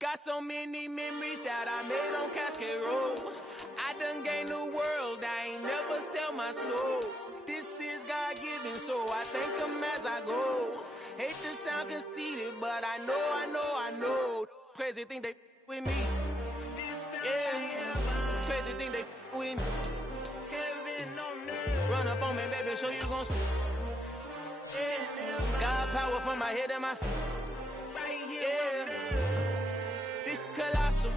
Got so many memories that I made on Cascade Road. I done gained the world, I ain't never sell my soul. This is God-given, so I thank him as I go. Hate to sound conceited, but I know. Crazy thing they with me. Yeah, crazy thing they with me. Run up on me, baby, show you gon' see. Yeah, God power from my head and my feet. Yeah, this colossal.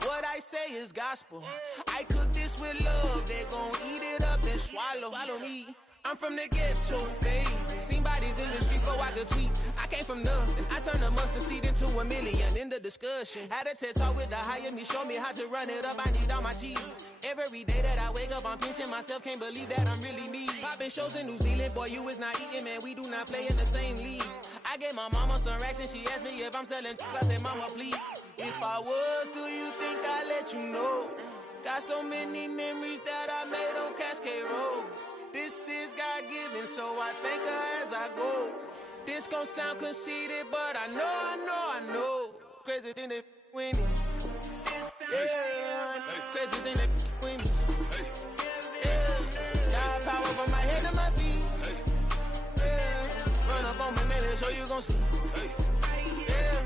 What I say is gospel. I cook this with love. They gon' eat it up and swallow me. I'm from the ghetto, babe. Seen bodies in the street so I could tweet. I came from nothing. I turned a mustard seed into a million. In the discussion, had a TED talk with the higher me. Show me how to run it up. I need all my cheese. Every day that I wake up, I'm pinching myself. Can't believe that I'm really me. Popping shows in New Zealand, boy, you is not eating, man. We do not play in the same league. I gave my mama some racks and she asked me if I'm selling. I said, mama, please. If I was, do you think I'd let you know? Got so many memories that I made on Cascade Road. This is God-given, so I thank her as I go. This gon' sound conceited, but I know. Crazy thing they with me. Yeah, crazy thing they with me. Yeah, God power from my head to my feet. Yeah, run up on me, maybe so you gon' see. Yeah.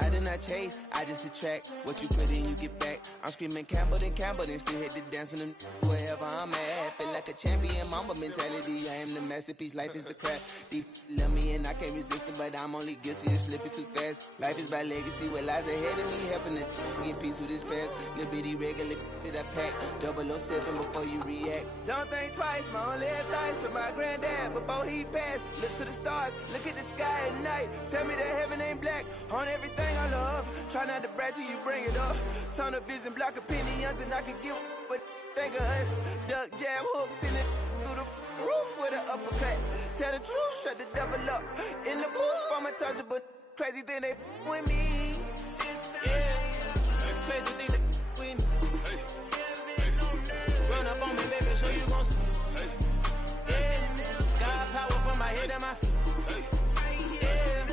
I did not chase, I just attract. What you put in, you get back. I'm screaming Campbell, then still hit the dancing and wherever I'm at. Feel like a champion, mamba mentality. I am the masterpiece, life is the crap. Deep love me and I can't resist it, but I'm only guilty of slipping too fast. Life is by legacy, what lies ahead of me, helping to get peace with this past. Little bitty regular that I pack, 007 before you react. Don't think twice, my only advice for my granddad before he passed. Look to the stars, look at the sky at night. Tell me that heaven ain't black on everything I love. Try not to brag till you bring it up. Turn the vision, block opinions, and I can give what think of us. Duck, jab, hooks in it through the roof with an uppercut. Tell the truth, shut the devil up. In the booth, I'm untouchable. Crazy thing they with me. Yeah, crazy thing they with me. Run up on me, baby, so you gon' see. Yeah, God power from my head and my feet. Yeah.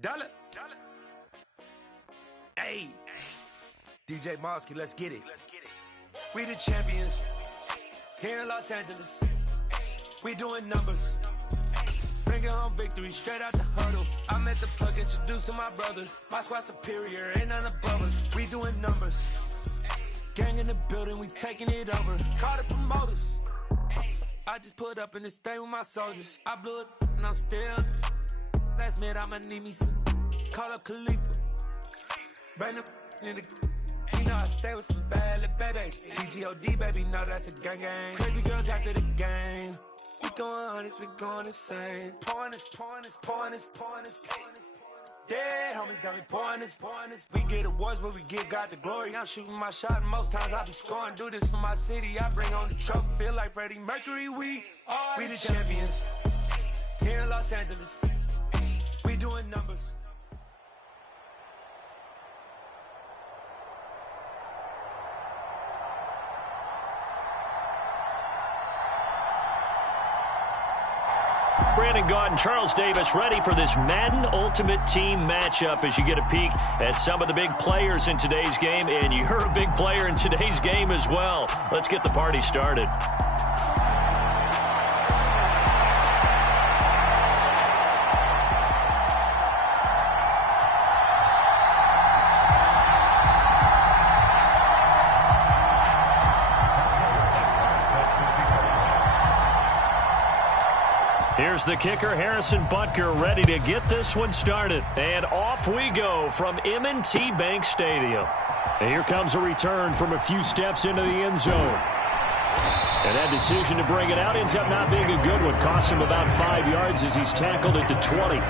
Dollar. Hey, DJ Mosky, let's get it. We the champions here in Los Angeles. We doing numbers, bringing home victory straight out the huddle. I met the plug, introduced to my brother. My squad superior, ain't none above us. We doing numbers, gang in the building, we taking it over. Call the promoters. I just put up in this thing with my soldiers. I blew it and I'm still. Last minute I'ma need me some. Call up Khalifa. Bring the in the. You know I stay with some bad little baby. TGOD, baby, know that's a gang gang. Crazy girls after the game. We going honest, we going insane. Pouring this. Dead homies got me pouring this. We get awards, but we give God the glory. I'm shooting my shot, and most times I be scoring. Do this for my city, I bring on the trophy. Feel like Freddie Mercury, we the champions. Here in Los Angeles, we doing numbers. Brandon Gaudin, Charles Davis ready for this Madden Ultimate Team matchup as you get a peek at some of the big players in today's game, and you're a big player in today's game as well. Let's get the party started. Here's the kicker, Harrison Butker, ready to get this one started. And off we go from M&T Bank Stadium. And here comes a return from a few steps into the end zone. And that decision to bring it out ends up not being a good one. Costs him about 5 yards as he's tackled at the 20.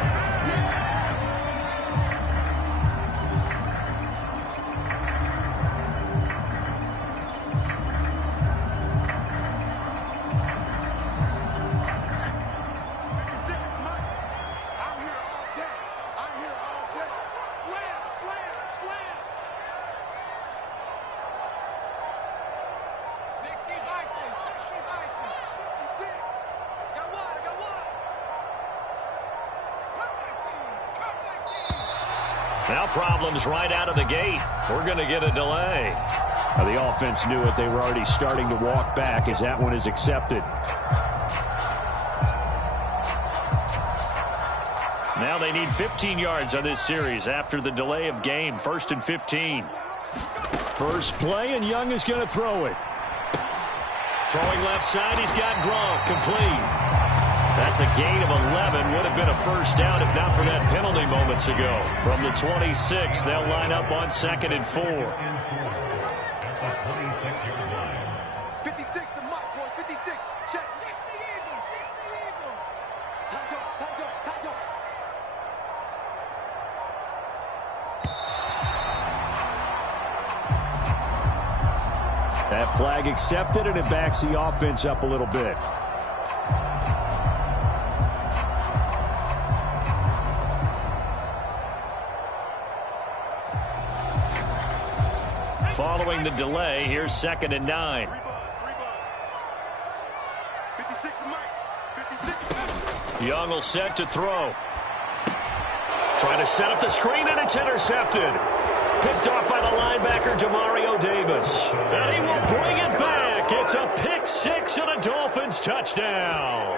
Now problems right out of the gate. We're going to get a delay. Now the offense knew it. They were already starting to walk back as that one is accepted. Now they need 15 yards on this series after the delay of game. 1st and 15. First play, and Young is going to throw it. Throwing left side, he's got Gronk complete. That's a gain of 11. Would have been a first down if not for that penalty moments ago. From the 26, they'll line up on 2nd and 4. 56, the mark, boys. 56. Check. 60 Eagles. 60 Eagles. Time go. That flag accepted, and it backs the offense up a little bit. Following the delay, here's 2nd and 9. 56, Mike. 56. Young will set to throw. Trying to set up the screen, and it's intercepted. Picked off by the linebacker, Demario Davis. And he will bring it back. It's a pick six and a Dolphins touchdown.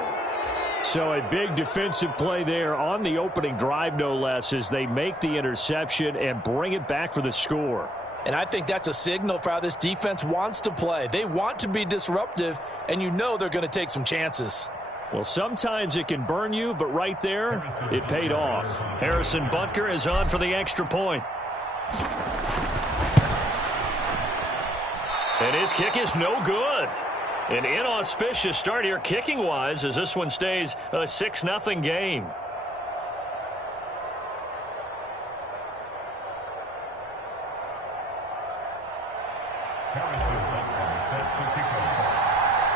So a big defensive play there on the opening drive, no less, as they make the interception and bring it back for the score. And I think that's a signal for how this defense wants to play. They want to be disruptive, and you know they're going to take some chances. Well, sometimes it can burn you, but right there, it paid off. Harrison Butker is on for the extra point. And his kick is no good. An inauspicious start here kicking-wise as this one stays a 6-0 game.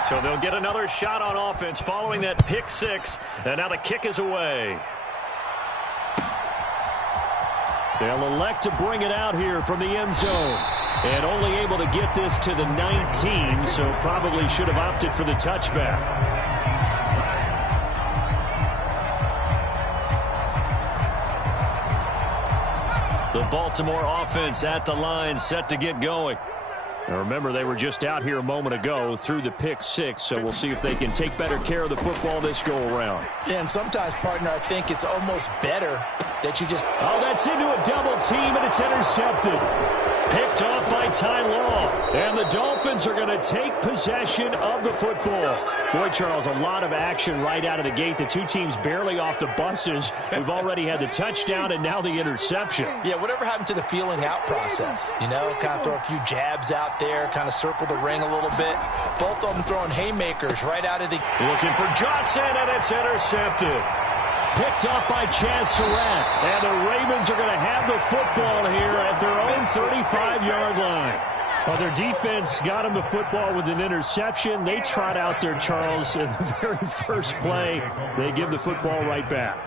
So they'll get another shot on offense following that pick six, and now the kick is away. They'll elect to bring it out here from the end zone, and only able to get this to the 19, so probably should have opted for the touchback. The Baltimore offense at the line, set to get going. Now remember, they were just out here a moment ago through the pick six, so we'll see if they can take better care of the football this go-around. Yeah, and sometimes, partner, I think it's almost better that you just... Oh, that's into a double team, and it's intercepted. Picked off by Ty Law. And the Dolphins are going to take possession of the football. Boy, Charles, a lot of action right out of the gate. The two teams barely off the buses. We've already had the touchdown and now the interception. Yeah, whatever happened to the feeling out process? You know, kind of throw a few jabs out there, kind of circle the ring a little bit. Both of them throwing haymakers right out of the... Looking for Johnson, and it's intercepted. Picked up by Chaz Surratt. And the Ravens are going to have the football here at their own 35-yard line. Well, their defense got him the football with an interception. They trot out there, Charles, in the very first play. They give the football right back.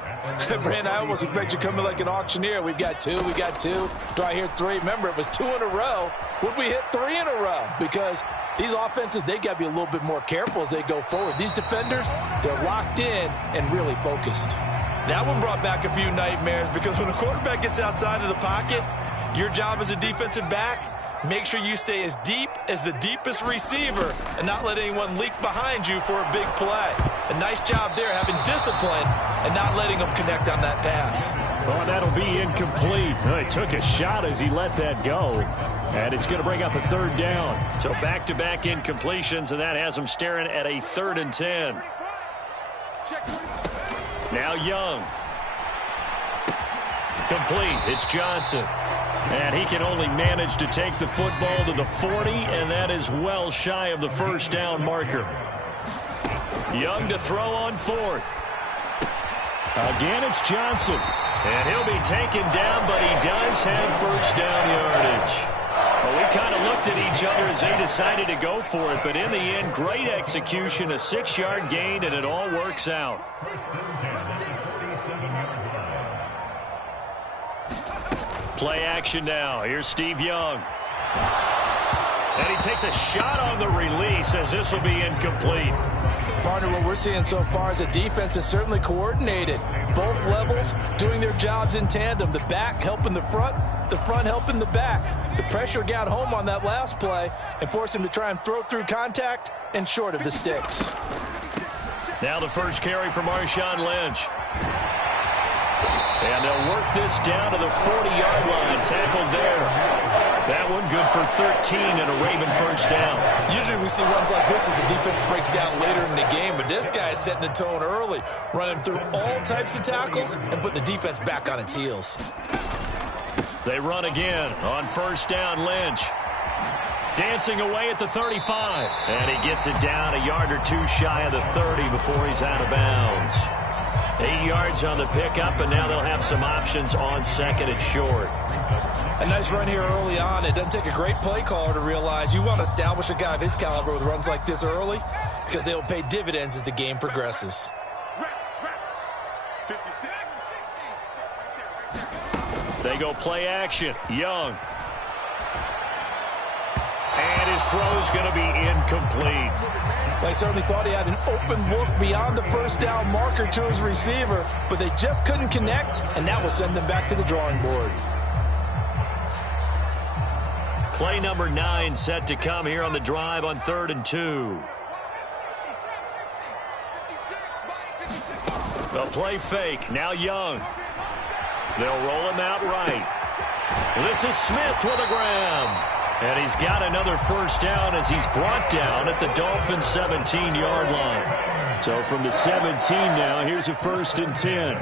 Brand, I almost expect you coming like an auctioneer. We've got two. Do I hear three? Remember, it was 2 in a row. Would we hit 3 in a row? Because these offenses, they got to be a little bit more careful as they go forward. These defenders, they're locked in and really focused. That one brought back a few nightmares because when a quarterback gets outside of the pocket, your job as a defensive back, make sure you stay as deep as the deepest receiver and not let anyone leak behind you for a big play. A nice job there having discipline and not letting them connect on that pass. Well, that'll be incomplete. He took a shot as he let that go. And it's going to bring up a 3rd down. So back-to-back incompletions, and that has them staring at a 3rd and 10. Now Young. Complete. It's Johnson. And he can only manage to take the football to the 40, and that is well shy of the 1st down marker. Young to throw on 4th. Again, it's Johnson. And he'll be taken down, but he does have 1st down yardage. Well, we kind of looked at each other as they decided to go for it, but in the end, great execution, a 6-yard gain, and it all works out. Play action now. Here's Steve Young. And he takes a shot on the release as this will be incomplete. Partner, what we're seeing so far is the defense is certainly coordinated. Both levels doing their jobs in tandem. The back helping the front helping the back. The pressure got home on that last play and forced him to try and throw through contact and short of the sticks. Now the first carry for Marshawn Lynch. And they'll work this down to the 40-yard line. Tackled there. That one good for 13 and a Raven 1st down. Usually we see runs like this as the defense breaks down later in the game, but this guy is setting the tone early, running through all types of tackles and putting the defense back on its heels. They run again on 1st down. Lynch dancing away at the 35. And he gets it down a yard or 2 shy of the 30 before he's out of bounds. 8 yards on the pickup, and now they'll have some options on 2nd and short. A nice run here early on. It doesn't take a great play caller to realize you want to establish a guy of his caliber with runs like this early because they will pay dividends as the game progresses. They go play action. Young. And his throw is going to be incomplete. They certainly thought he had an open look beyond the 1st down marker to his receiver, but they just couldn't connect, and that will send them back to the drawing board. Play number 9 set to come here on the drive on 3rd and 2. The play fake. Now Young. They'll roll him out right. This is Smith with a grab. And he's got another 1st down as he's brought down at the Dolphins' 17-yard line. So from the 17 now, here's a 1st and 10.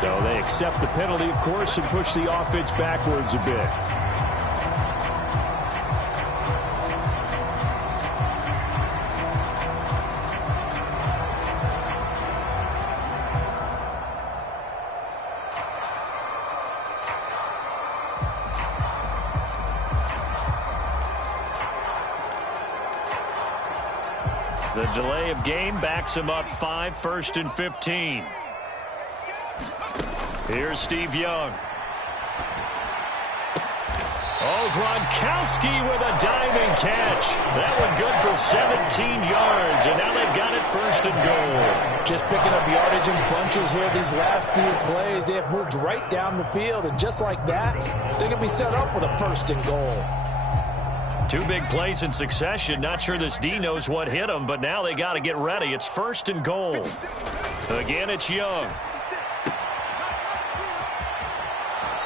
So they accept the penalty, of course, and push the offense backwards a bit. The delay of game backs him up 5, 1st and 15. Here's Steve Young. Oh, Gronkowski with a diving catch. That one good for 17 yards, and now they've got it 1st and goal. Just picking up yardage in bunches here these last few plays. They have moved right down the field, and just like that, they're going to be set up with a 1st and goal. 2 big plays in succession. Not sure this D knows what hit them, but now they got to get ready. It's 1st and goal. Again, it's Young.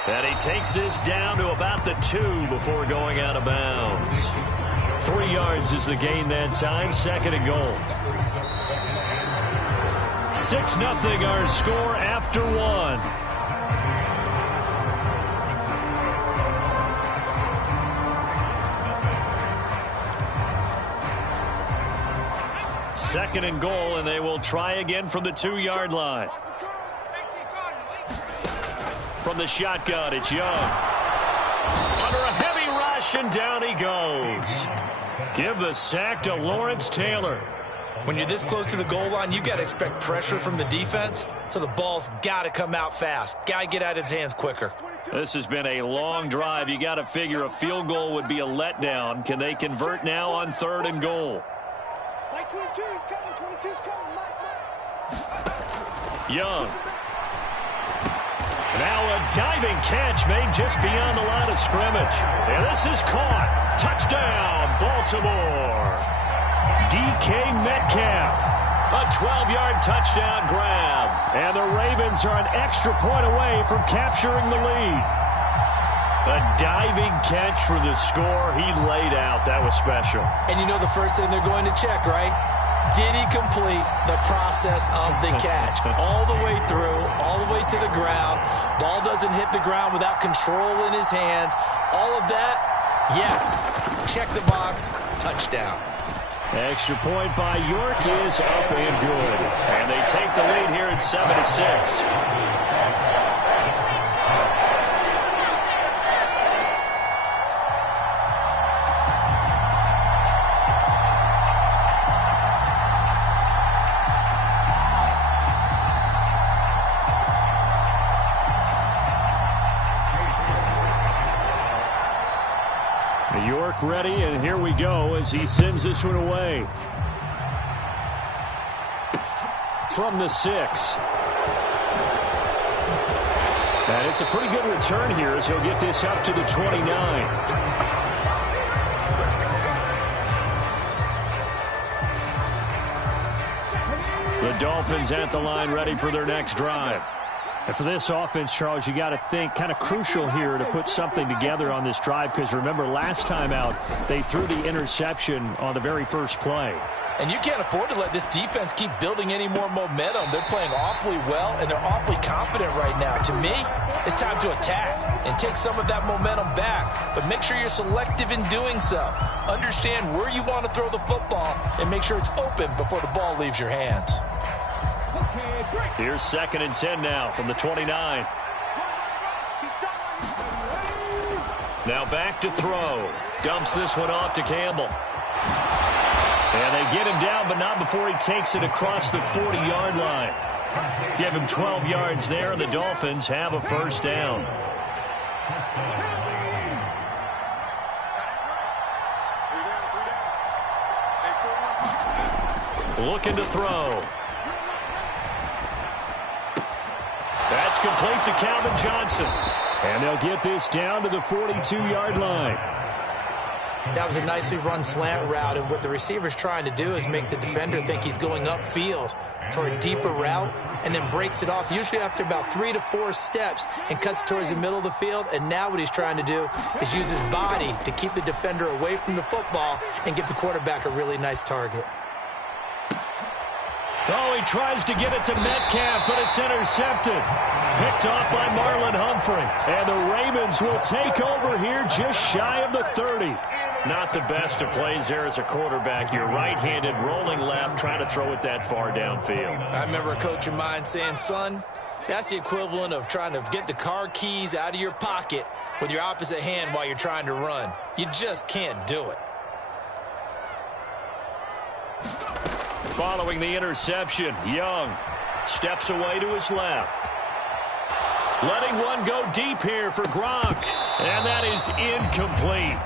And he takes this down to about the 2 before going out of bounds. 3 yards is the gain that time. 2nd and goal. 6-0 our score after 1. Second and goal, and they will try again from the 2-yard line. From the shotgun, it's Young. Under a heavy rush, and down he goes. Give the sack to Lawrence Taylor. When you're this close to the goal line, you got to expect pressure from the defense, so the ball's got to come out fast. Got to get out of his hands quicker. This has been a long drive. You got to figure a field goal would be a letdown. Can they convert now on 3rd and goal? Like 22's coming, 22's coming, Mike. Young. Now a diving catch made just beyond the line of scrimmage. And this is caught. Touchdown, Baltimore. DK Metcalf. A 12-yard touchdown grab. And the Ravens are an extra point away from capturing the lead. A diving catch for the score. He laid out. That was special. And you know the first thing they're going to check, right? Did he complete the process of the catch? All the way through, all the way to the ground. Ball doesn't hit the ground without control in his hands. All of that, yes. Check the box, touchdown. Extra point by York is up and good. And they take the lead here at 7-6. York ready, and here we go as he sends this one away. From the 6. And it's a pretty good return here as he'll get this up to the 29. The Dolphins at the line ready for their next drive. And for this offense, Charles, you got to think kind of crucial here to put something together on this drive because remember last time out they threw the interception on the very first play. And you can't afford to let this defense keep building any more momentum. They're playing awfully well, and they're awfully confident right now. To me, it's time to attack and take some of that momentum back. But make sure you're selective in doing so. Understand where you want to throw the football and make sure it's open before the ball leaves your hands. Here's 2nd and 10 now from the 29. Now back to throw. Dumps this one off to Campbell. And they get him down, but not before he takes it across the 40-yard line. Give him 12 yards there, and the Dolphins have a 1st down. Looking to throw. That's complete to Calvin Johnson. And they'll get this down to the 42-yard line. That was a nicely run slant route, and what the receiver's trying to do is make the defender think he's going upfield for a deeper route and then breaks it off, usually after about 3 to 4 steps, and cuts towards the middle of the field. And now what he's trying to do is use his body to keep the defender away from the football and give the quarterback a really nice target. Oh, he tries to get it to Metcalf, but it's intercepted. Picked off by Marlon Humphrey. And the Ravens will take over here just shy of the 30. Not the best of plays there as a quarterback. You're right-handed, rolling left, trying to throw it that far downfield. I remember a coach of mine saying, son, that's the equivalent of trying to get the car keys out of your pocket with your opposite hand while you're trying to run. You just can't do it. Following the interception, Young steps away to his left. Letting one go deep here for Gronk. And that is incomplete.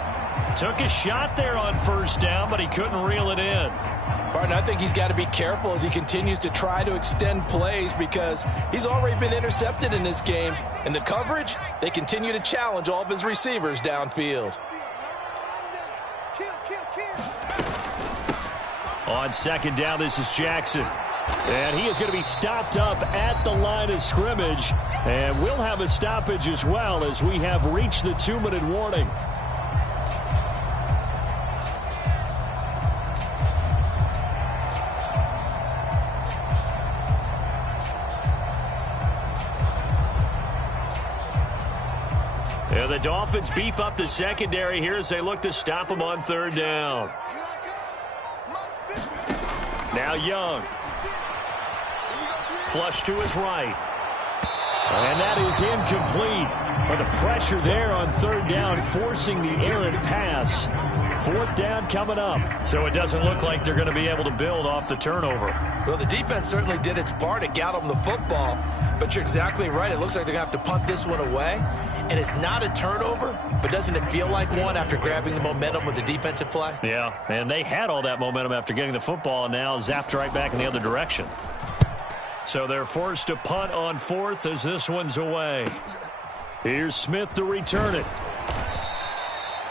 Took a shot there on first down, but he couldn't reel it in. Barton, I think he's got to be careful as he continues to try to extend plays because he's already been intercepted in this game. And the coverage, they continue to challenge all of his receivers downfield. On second down, this is Jackson. And he is going to be stopped up at the line of scrimmage. And we'll have a stoppage as well as we have reached the 2-minute warning. And the Dolphins beef up the secondary here as they look to stop him on third down. Now Young. Flush to his right. And that is incomplete. But the pressure there on third down, forcing the errant pass. Fourth down coming up. So it doesn't look like they're going to be able to build off the turnover. Well, the defense certainly did its part. It got them the football. But you're exactly right. It looks like they're going to have to punt this one away. And it's not a turnover, but doesn't it feel like one after grabbing the momentum with the defensive play? Yeah, and they had all that momentum after getting the football and now zapped right back in the other direction. So they're forced to punt on fourth as this one's away. Here's Smith to return it.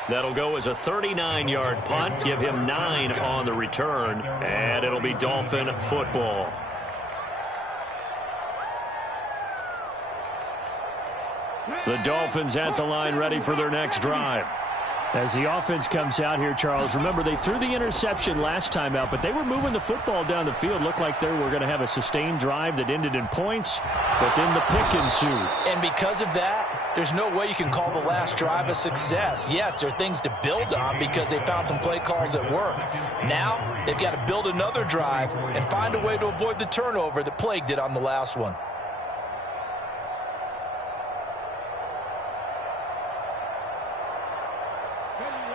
That'll go as a 39-yard punt, give him 9 on the return, and it'll be Dolphin football. The Dolphins at the line ready for their next drive. As the offense comes out here, Charles, remember they threw the interception last time out, but they were moving the football down the field. Looked like they were going to have a sustained drive that ended in points, but then the pick ensued. And because of that, there's no way you can call the last drive a success. Yes, there are things to build on because they found some play calls that work. Now they've got to build another drive and find a way to avoid the turnover that plagued it on the last one.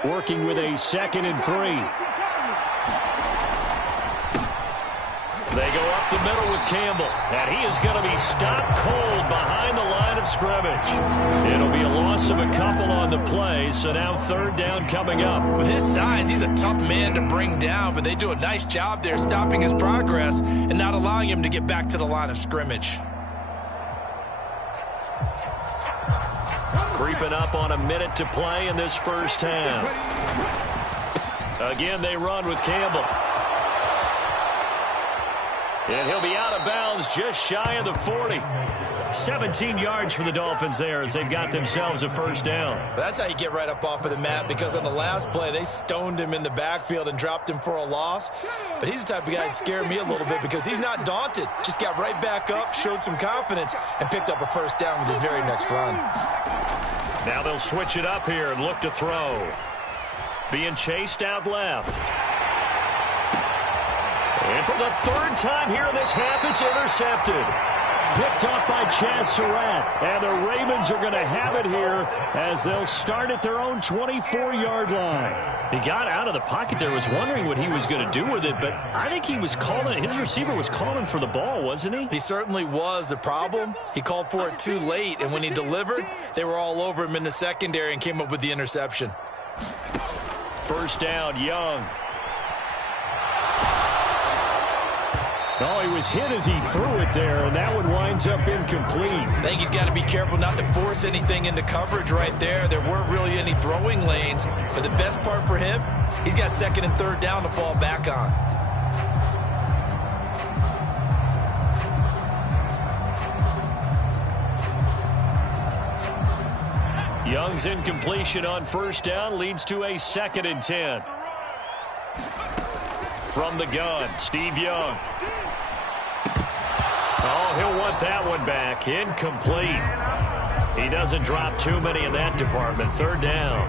Working with a 2nd and 3. They go up the middle with Campbell, and he is going to be stopped cold behind the line of scrimmage. It'll be a loss of a couple on the play, so now third down coming up. With his size, he's a tough man to bring down, but they do a nice job there stopping his progress and not allowing him to get back to the line of scrimmage. Creeping up on a minute to play in this first half. Again, they run with Campbell. And he'll be out of bounds just shy of the 40. 17 yards for the Dolphins there as they've got themselves a first down. That's how you get right up off of the mat, because on the last play, they stoned him in the backfield and dropped him for a loss. But he's the type of guy that scared me a little bit because he's not daunted. Just got right back up, showed some confidence, and picked up a first down with his very next run. Now they'll switch it up here and look to throw. Being chased out left. And for the third time here in this half, it's intercepted. Picked off by Chaz Surratt. And the Ravens are going to have it here as they'll start at their own 24-yard line. He got out of the pocket there, was wondering what he was going to do with it, but I think he was calling, his receiver was calling for the ball, wasn't he? He certainly was. The problem, he called for it too late, and when he delivered, they were all over him in the secondary and came up with the interception. First down, Young. Oh, he was hit as he threw it there, and that one winds up incomplete. I think he's got to be careful not to force anything into coverage right there. There weren't really any throwing lanes, but the best part for him, he's got 2nd and 3rd down to fall back on. Young's incompletion on first down leads to a 2nd and 10. From the gun, Steve Young. Oh, he'll want that one back. Incomplete. He doesn't drop too many in that department. 3rd down.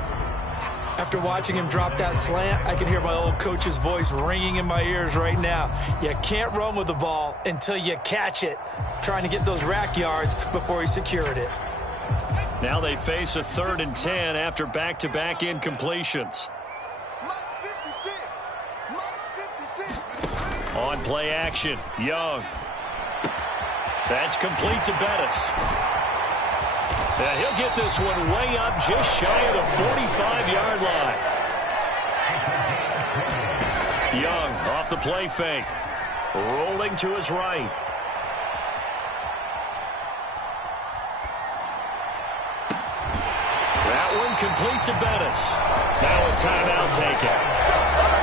After watching him drop that slant, I can hear my old coach's voice ringing in my ears right now. You can't run with the ball until you catch it. Trying to get those rack yards before he secured it. Now they face a 3rd and 10 after back-to-back incompletions. On play action, Young. That's complete to Bettis. And he'll get this one way up just shy of the 45-yard line. Young off the play fake. Rolling to his right. That one complete to Bettis. Now a timeout taken.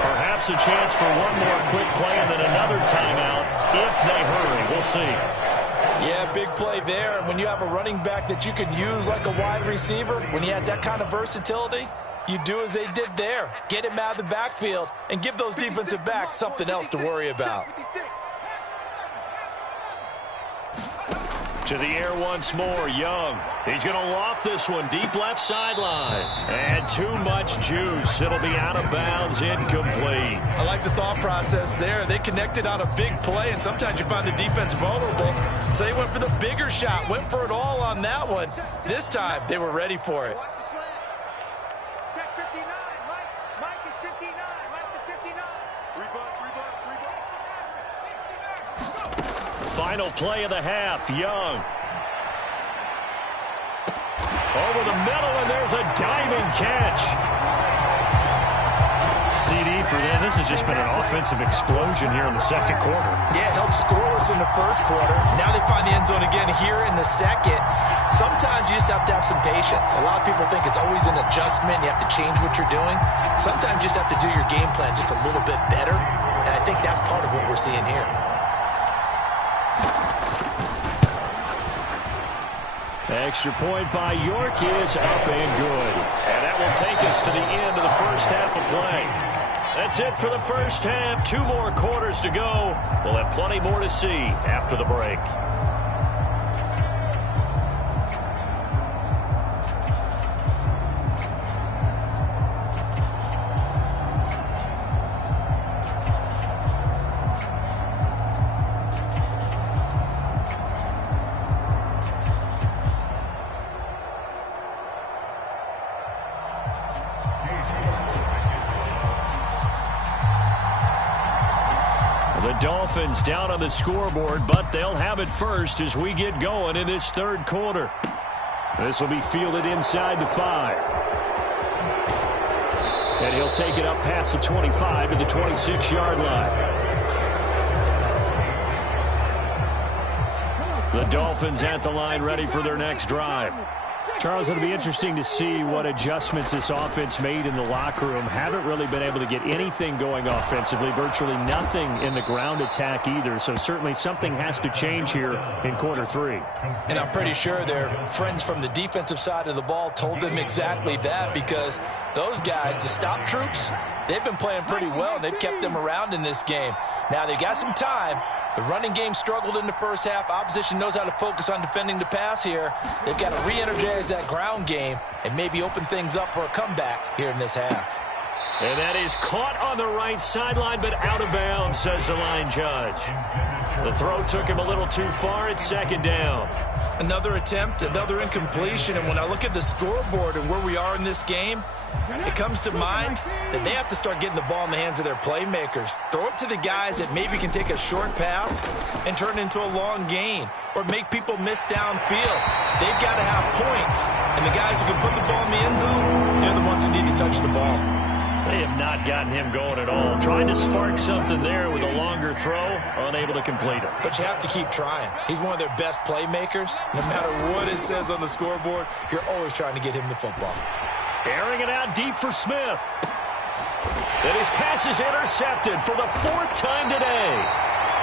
Perhaps a chance for one more quick play and then another timeout if they hurry. We'll see. Yeah, big play there. And when you have a running back that you can use like a wide receiver, when he has that kind of versatility, you do as they did there. Get him out of the backfield and give those defensive backs something else to worry about. To the air once more, Young. He's going to loft this one deep left sideline. And too much juice. It'll be out of bounds, incomplete. I like the thought process there. They connected on a big play, and sometimes you find the defense vulnerable. So they went for the bigger shot, went for it all on that one. This time, they were ready for it. Check 59. Mike is 59. Mike to 59. Rebound. Final play of the half, Young. Over the middle, and there's a diving catch. CD for them. This has just been an offensive explosion here in the second quarter. Yeah, held scoreless in the first quarter. Now they find the end zone again here in the second. Sometimes you just have to have some patience. A lot of people think it's always an adjustment. You have to change what you're doing. Sometimes you just have to do your game plan just a little bit better. And I think that's part of what we're seeing here. Extra point by York is up and good. And that will take us to the end of the first half of play. That's it for the first half. 2 more quarters to go. We'll have plenty more to see after the break. Dolphins down on the scoreboard, but they'll have it first as we get going in this third quarter. This will be fielded inside the 5. And he'll take it up past the 25 to the 26-yard line. The Dolphins at the line ready for their next drive. Charles, it'll be interesting to see what adjustments this offense made in the locker room. Haven't really been able to get anything going offensively, virtually nothing in the ground attack either. So certainly something has to change here in quarter 3. And I'm pretty sure their friends from the defensive side of the ball told them exactly that, because those guys, the stop troops, they've been playing pretty well. They've kept them around in this game. Now they got some time. The running game struggled in the first half. Opposition knows how to focus on defending the pass here. They've got to re-energize that ground game and maybe open things up for a comeback here in this half. And that is caught on the right sideline, but out of bounds, says the line judge. The throw took him a little too far. It's second down. Another attempt, another incompletion. And when I look at the scoreboard and where we are in this game, it comes to mind that they have to start getting the ball in the hands of their playmakers. Throw it to the guys that maybe can take a short pass and turn it into a long gain or make people miss downfield. They've got to have points, and the guys who can put the ball in the end zone, they're the ones who need to touch the ball. They have not gotten him going at all. Trying to spark something there with a longer throw, unable to complete it. But you have to keep trying. He's one of their best playmakers. No matter what it says on the scoreboard, you're always trying to get him the football. Airing it out deep for Smith. And his pass is intercepted for the 4th time today.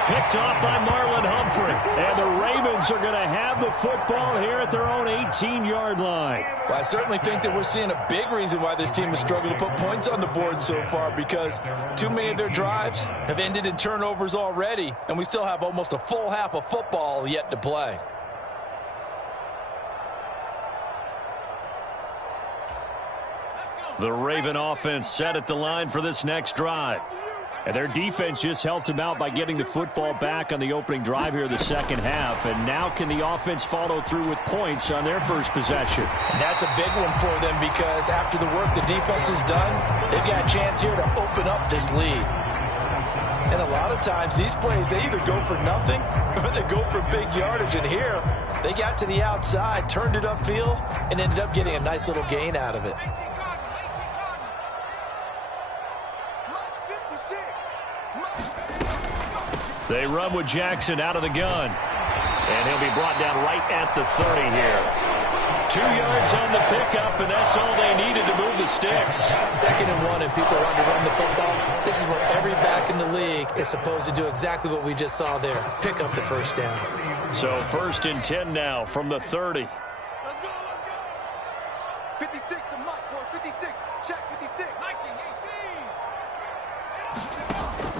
Picked off by Marlon Humphrey. And the Ravens are going to have the football here at their own 18-yard line. Well, I certainly think that we're seeing a big reason why this team has struggled to put points on the board so far, because too many of their drives have ended in turnovers already, and we still have almost a full half of football yet to play. The Raven offense set at the line for this next drive. And their defense just helped them out by getting the football back on the opening drive here in the second half. And now can the offense follow through with points on their first possession? And that's a big one for them, because after the work the defense has done, they've got a chance here to open up this lead. And a lot of times these plays, they either go for nothing or they go for big yardage. And here, they got to the outside, turned it upfield, and ended up getting a nice little gain out of it. They run with Jackson out of the gun. And he'll be brought down right at the 30 here. 2 yards on the pickup, and that's all they needed to move the sticks. 2nd and 1, and people want to run the football. This is where every back in the league is supposed to do exactly what we just saw there. Pick up the first down. So 1st and 10 now from the 30. Let's go, let's go. 56, the mark, boys. 56. Check 56.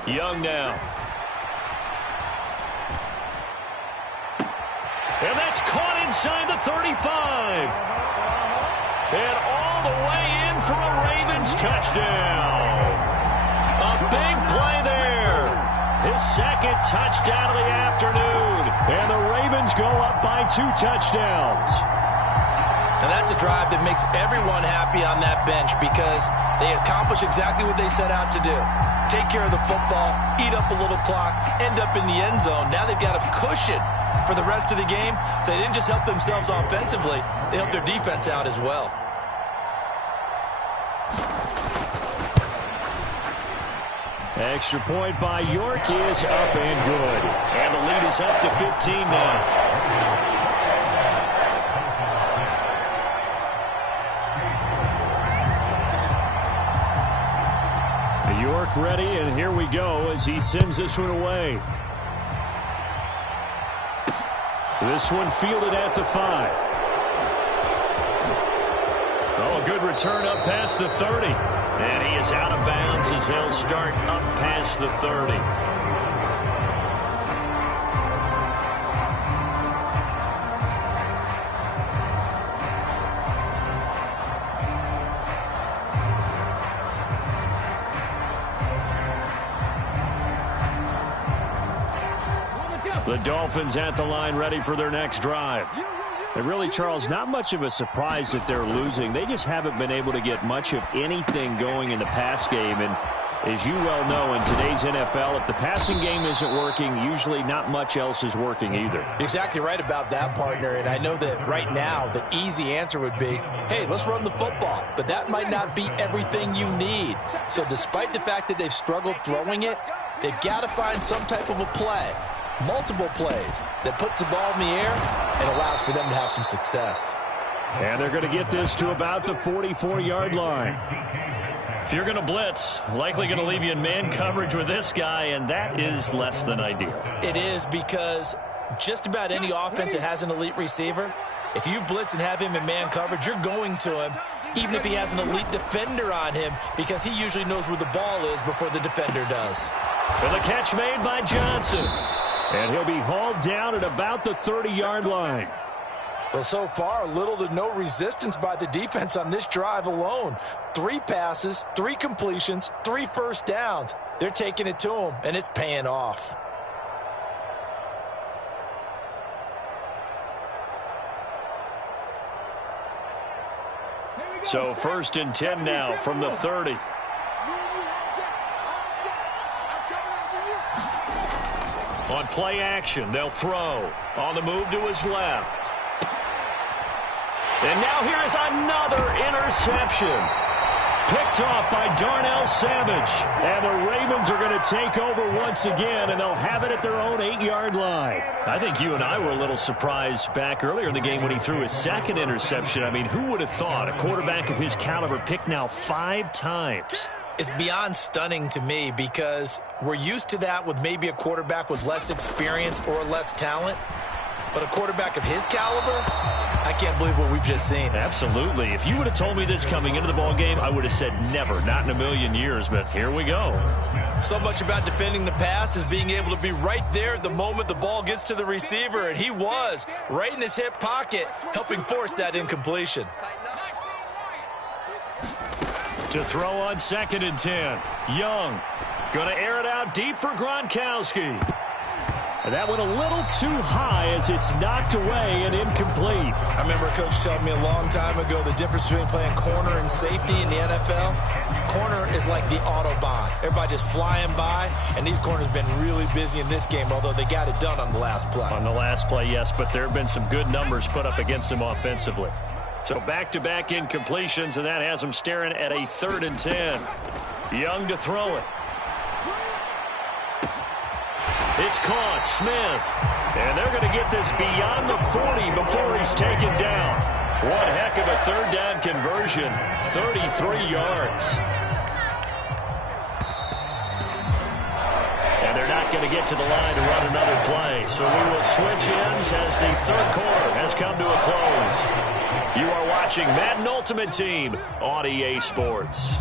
19, 18. Young now. And that's caught inside the 35. And all the way in for a Ravens touchdown. A big play there. His 2nd touchdown of the afternoon. And the Ravens go up by 2 touchdowns. And that's a drive that makes everyone happy on that bench because they accomplish exactly what they set out to do. Take care of the football, eat up a little clock, end up in the end zone. Now they've got a cushion for the rest of the game. So they didn't just help themselves offensively, they helped their defense out as well. Extra point by York is up and good. And the lead is up to 15 now. York ready, and here we go as he sends this one away. This one fielded at the 5. Oh, a good return up past the 30. And he is out of bounds as they'll start up past the 30. The Dolphins at the line ready for their next drive. And really, Charles, not much of a surprise that they're losing. They just haven't been able to get much of anything going in the pass game. And as you well know, in today's NFL, if the passing game isn't working, usually not much else is working either. You're exactly right about that, partner. And I know that right now the easy answer would be, hey, let's run the football. But that might not be everything you need. So despite the fact that they've struggled throwing it, they've got to find some type of a play. Multiple plays that puts the ball in the air and allows for them to have some success. And they're going to get this to about the 44-yard line. If you're going to blitz, likely going to leave you in man coverage with this guy, and that is less than ideal. It is because just about any offense that has an elite receiver, if you blitz and have him in man coverage, you're going to him, even if he has an elite defender on him, because he usually knows where the ball is before the defender does. And the catch made by Johnson. And he'll be hauled down at about the 30-yard line. Well, so far, little to no resistance by the defense on this drive alone. 3 passes, 3 completions, 3 first downs. They're taking it to him, and it's paying off. So 1st and 10 now from the 30. On play action, they'll throw. On the move to his left. And now here is another interception. Picked off by Darnell Savage. And the Ravens are going to take over once again, and they'll have it at their own 8-yard line. I think you and I were a little surprised back earlier in the game when he threw his 2nd interception. I mean, who would have thought a quarterback of his caliber picked now 5 times? It's beyond stunning to me because we're used to that with maybe a quarterback with less experience or less talent. But a quarterback of his caliber, I can't believe what we've just seen. Absolutely. If you would have told me this coming into the ball game, I would have said never, not in a million years, but here we go. So much about defending the pass is being able to be right there at the moment the ball gets to the receiver, and he was right in his hip pocket, helping force that incompletion. To throw on 2nd and 10. Young going to air it out deep for Gronkowski. And that went a little too high as it's knocked away and incomplete. I remember a coach telling me a long time ago the difference between playing corner and safety in the NFL. Corner is like the Autobahn. Everybody just flying by, and these corners have been really busy in this game, although they got it done on the last play. On the last play, yes, but there have been some good numbers put up against them offensively. So back-to-back incompletions, and that has them staring at a 3rd and 10. Young to throw it. It's caught, Smith. And they're going to get this beyond the 40 before he's taken down. One heck of a 3rd down conversion, 33 yards. And they're not going to get to the line to run another play. So we will switch ends as the 3rd quarter has come to a close. You are watching Madden Ultimate Team on EA Sports.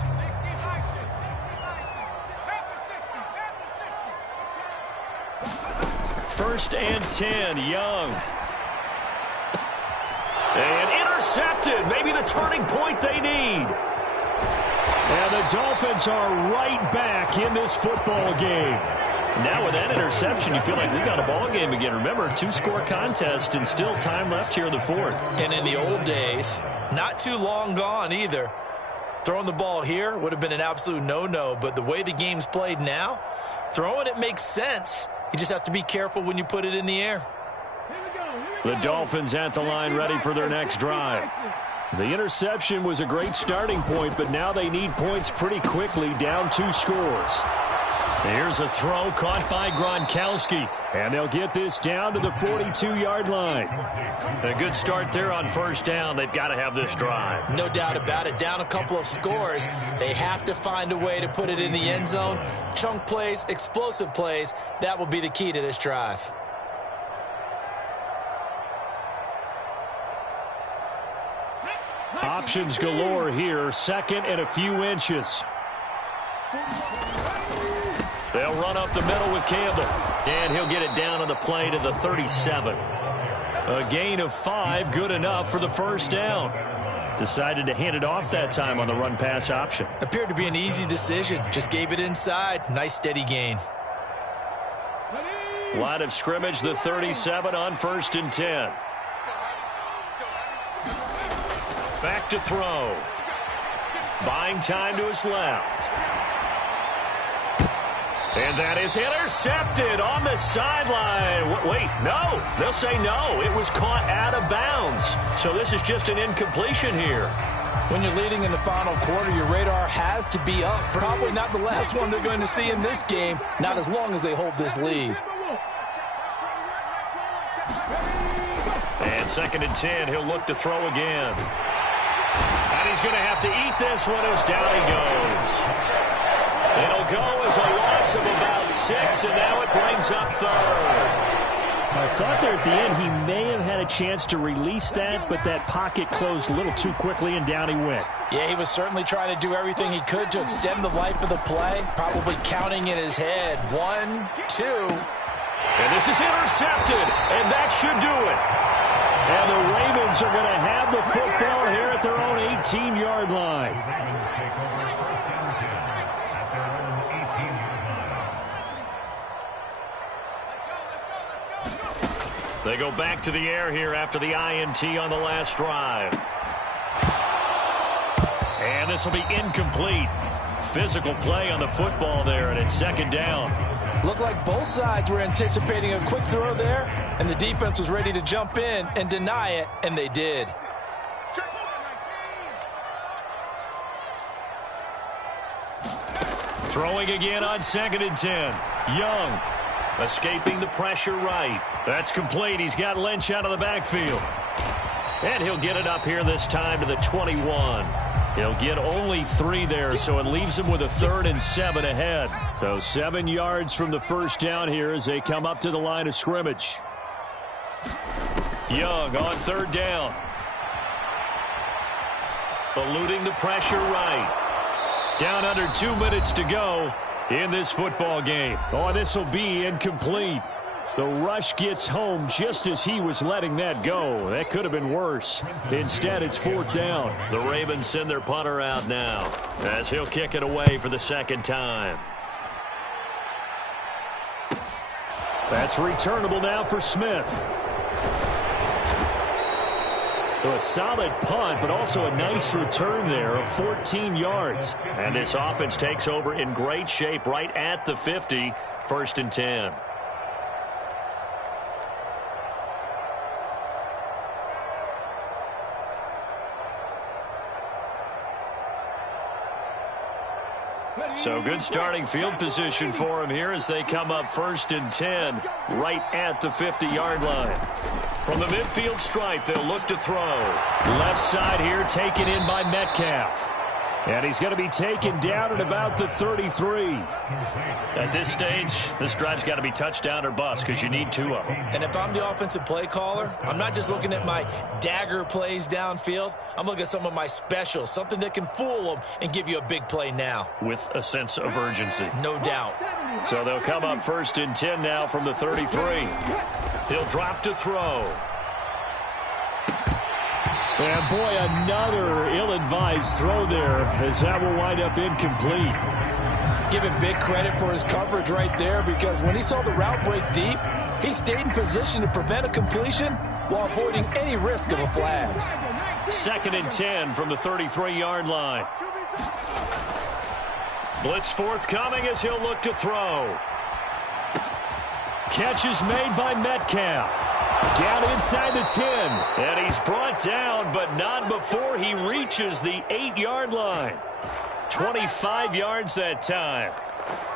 First and 10, Young. And intercepted. Maybe the turning point they need. And the Dolphins are right back in this football game. Now with that interception, you feel like we got a ball game again. Remember, 2-score contest and still time left here in the 4th. And in the old days, not too long gone either, throwing the ball here would have been an absolute no-no. But the way the game's played now, throwing it makes sense. You just have to be careful when you put it in the air. The Dolphins at the line ready for their next drive. The interception was a great starting point, but now they need points pretty quickly, down 2 scores. Here's a throw caught by Gronkowski, and they'll get this down to the 42-yard line. A good start there on 1st down. They've got to have this drive. No doubt about it. Down a couple of scores. They have to find a way to put it in the end zone. Chunk plays, explosive plays. That will be the key to this drive. Options galore here. 2nd and a few inches. They'll run up the middle with Campbell. And he'll get it down on the play to the 37. A gain of 5, good enough for the 1st down. Decided to hand it off that time on the run-pass option. Appeared to be an easy decision. Just gave it inside. Nice steady gain. Line of scrimmage, the 37 on 1st and 10. Back to throw. Buying time to his left. And that is intercepted on the sideline. Wait, no. They'll say no. It was caught out of bounds. So this is just an incompletion here. When you're leading in the final quarter, your radar has to be up. Probably not the last one they're going to see in this game, not as long as they hold this lead. And 2nd and 10, he'll look to throw again. And he's going to have to eat this one as down he goes. It'll go as a loss of about 6, and now it brings up 3rd. I thought there at the end he may have had a chance to release that, but that pocket closed a little too quickly, and down he went. Yeah, he was certainly trying to do everything he could to extend the life of the play, probably counting in his head. 1, 2. And this is intercepted, and that should do it. And the Ravens are going to have the football here at their own 18-yard line. They go back to the air here after the INT on the last drive. And this will be incomplete. Physical play on the football there, and it's 2nd down. Looked like both sides were anticipating a quick throw there, and the defense was ready to jump in and deny it, and they did. Throwing again on 2nd and 10. Young escaping the pressure right. That's complete. He's got Lynch out of the backfield. And he'll get it up here this time to the 21. He'll get only 3 there, so it leaves him with a 3rd and 7 ahead. So 7 yards from the 1st down here as they come up to the line of scrimmage. Young on 3rd down. Eluding the pressure right. Down under 2 minutes to go in this football game. Oh, this will be incomplete. The rush gets home just as he was letting that go. That could have been worse. Instead, it's 4th down. The Ravens send their punter out now as he'll kick it away for the 2nd time. That's returnable now for Smith. So a solid punt, but also a nice return there of 14 yards. And this offense takes over in great shape right at the 50, 1st and 10. So good starting field position for him here as they come up 1st and 10 right at the 50-yard line. From the midfield stripe, they'll look to throw. Left side here taken in by Metcalf. And he's going to be taken down at about the 33. At this stage, this drive's got to be touchdown or bust because you need 2 of them. And if I'm the offensive play caller, I'm not just looking at my dagger plays downfield. I'm looking at some of my specials, something that can fool them and give you a big play now. With a sense of urgency. No doubt. So they'll come up 1st and 10 now from the 33. He'll drop to throw. And boy, another ill-advised throw there as that will wind up incomplete. Give him big credit for his coverage right there because when he saw the route break deep, he stayed in position to prevent a completion while avoiding any risk of a flag. 2nd and 10 from the 33-yard line. Blitz forthcoming as he'll look to throw. Catch is made by Metcalf. Down inside the 10. And he's brought down, but not before he reaches the 8-yard line. 25 yards that time.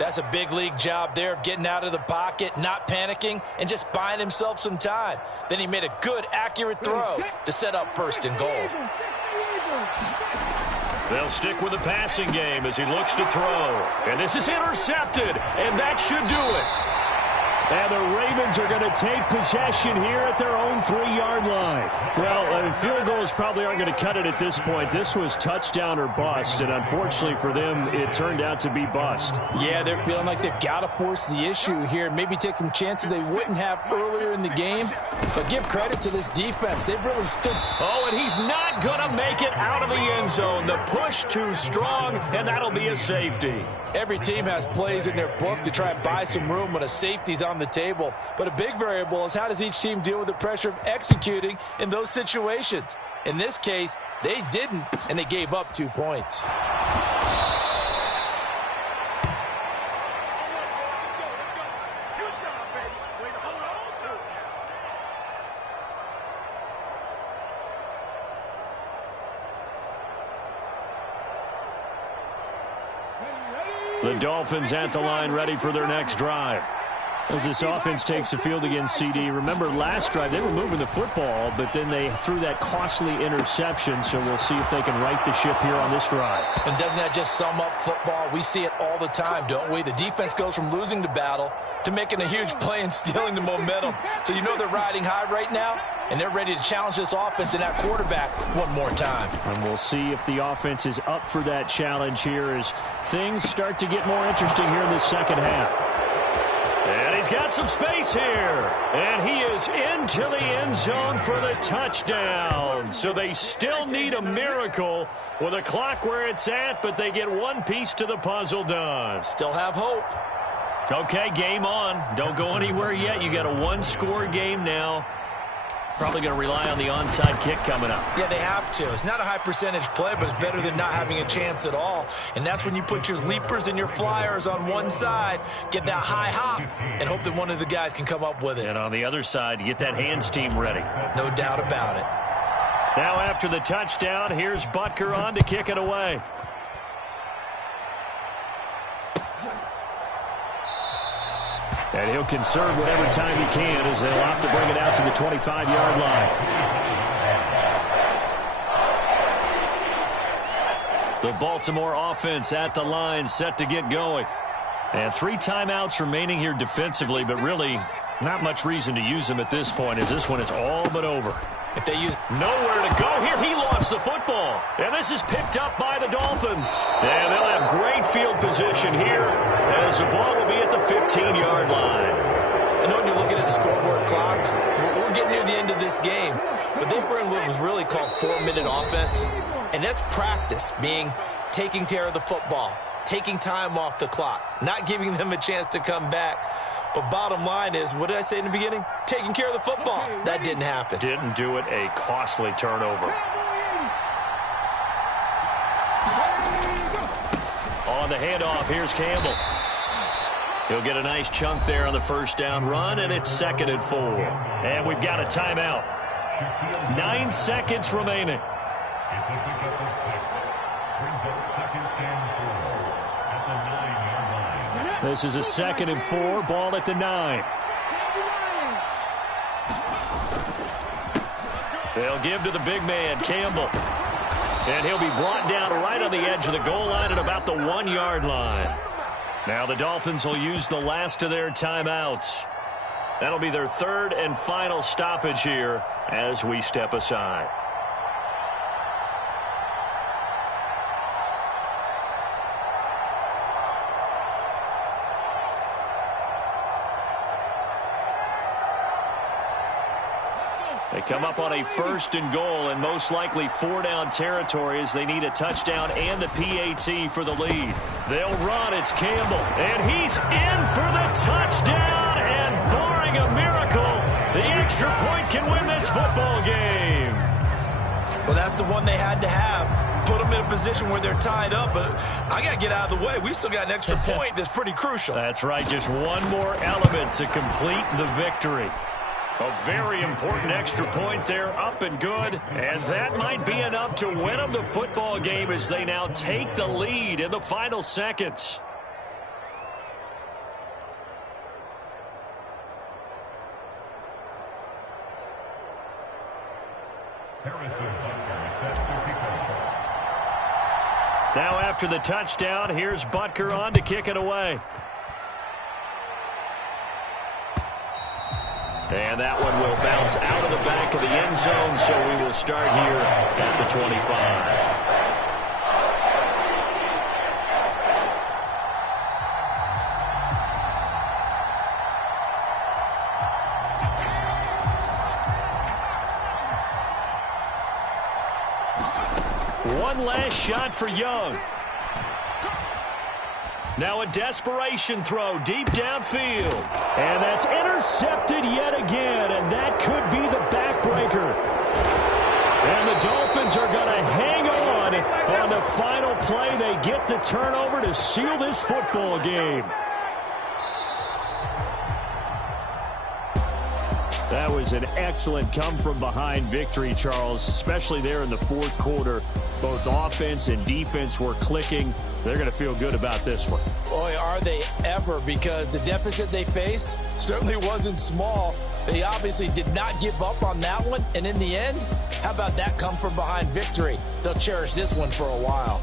That's a big league job there of getting out of the pocket, not panicking, and just buying himself some time. Then he made a good, accurate throw to set up 1st and goal. They'll stick with the passing game as he looks to throw. And this is intercepted, and that should do it. And the Ravens are going to take possession here at their own 3-yard line. Well, field goals probably aren't going to cut it at this point. This was touchdown or bust, and unfortunately for them, it turned out to be bust. Yeah, they're feeling like they've got to force the issue here, maybe take some chances they wouldn't have earlier in the game. But give credit to this defense. They've really stood. Oh, and he's not going to make it out of the end zone. The push too strong, and that'll be a safety. Every team has plays in their book to try and buy some room when a safety's on the table. But a big variable is how does each team deal with the pressure of executing in those situations. In this case, they didn't, and they gave up 2 points. The Dolphins at the line ready for their next drive. As this offense takes the field against CD. Remember, last drive, they were moving the football, but then they threw that costly interception, so we'll see if they can right the ship here on this drive. And doesn't that just sum up football? We see it all the time, don't we? The defense goes from losing the battle to making a huge play and stealing the momentum. So you know they're riding high right now, and they're ready to challenge this offense and that quarterback one more time. And we'll see if the offense is up for that challenge here as things start to get more interesting here in the second half. And he's got some space here. And he is into the end zone for the touchdown. So they still need a miracle with the clock where it's at, but they get one piece to the puzzle done. Still have hope. Okay, game on. Don't go anywhere yet. You got a one-score game now. Probably going to rely on the onside kick coming up. Yeah, they have to. It's not a high percentage play, but it's better than not having a chance at all. And that's when you put your leapers and your flyers on one side, get that high hop, and hope that one of the guys can come up with it. And on the other side, you get that hands team ready. No doubt about it. Now after the touchdown, here's Butker on to kick it away. And he'll conserve whatever time he can as they'll opt to bring it out to the 25-yard line. The Baltimore offense at the line set to get going. And 3 timeouts remaining here defensively, but really not much reason to use them at this point as this one is all but over. If they use nowhere to go here, he lost the football. And this is picked up by the Dolphins. And they'll have great field position here as the ball will be at the 15-yard line. I know when you're looking at the scoreboard clock, we're getting near the end of this game, but they were in what was really called 4-minute offense. And that's practice, being taking care of the football, taking time off the clock, not giving them a chance to come back. But bottom line is, what did I say in the beginning? Taking care of the football. That didn't happen. Didn't do it. A costly turnover. On the handoff, here's Campbell. He'll get a nice chunk there on the first down run, and it's 2nd and 4. And we've got a timeout. 9 seconds remaining. This is a 2nd and 4, ball at the 9. They'll give to the big man, Campbell. And he'll be brought down right on the edge of the goal line at about the 1-yard line. Now the Dolphins will use the last of their timeouts. That'll be their 3rd and final stoppage here as we step aside. They come up on a 1st and goal and most likely 4-down territory as they need a touchdown and the PAT for the lead. They'll run. It's Campbell. And he's in for the touchdown. And barring a miracle, the extra point can win this football game. Well, that's the one they had to have. Put them in a position where they're tied up. But I got to get out of the way. We still got an extra point that's pretty crucial. That's right. Just one more element to complete the victory. A very important extra point there, up and good. And that might be enough to win them the football game as they now take the lead in the final seconds. Now after the touchdown, here's Butker on to kick it away. And that one will bounce out of the back of the end zone, so we will start here at the 25. One last shot for Young. Now a desperation throw deep downfield. And that's intercepted yet again, and that could be the backbreaker. And the Dolphins are going to hang on the final play. They get the turnover to seal this football game. That was an excellent come-from-behind victory, Charles, especially there in the 4th quarter. Both offense and defense were clicking. They're going to feel good about this one. Boy, are they ever, because the deficit they faced certainly wasn't small. They obviously did not give up on that one, and in the end, how about that come-from-behind victory? They'll cherish this one for a while.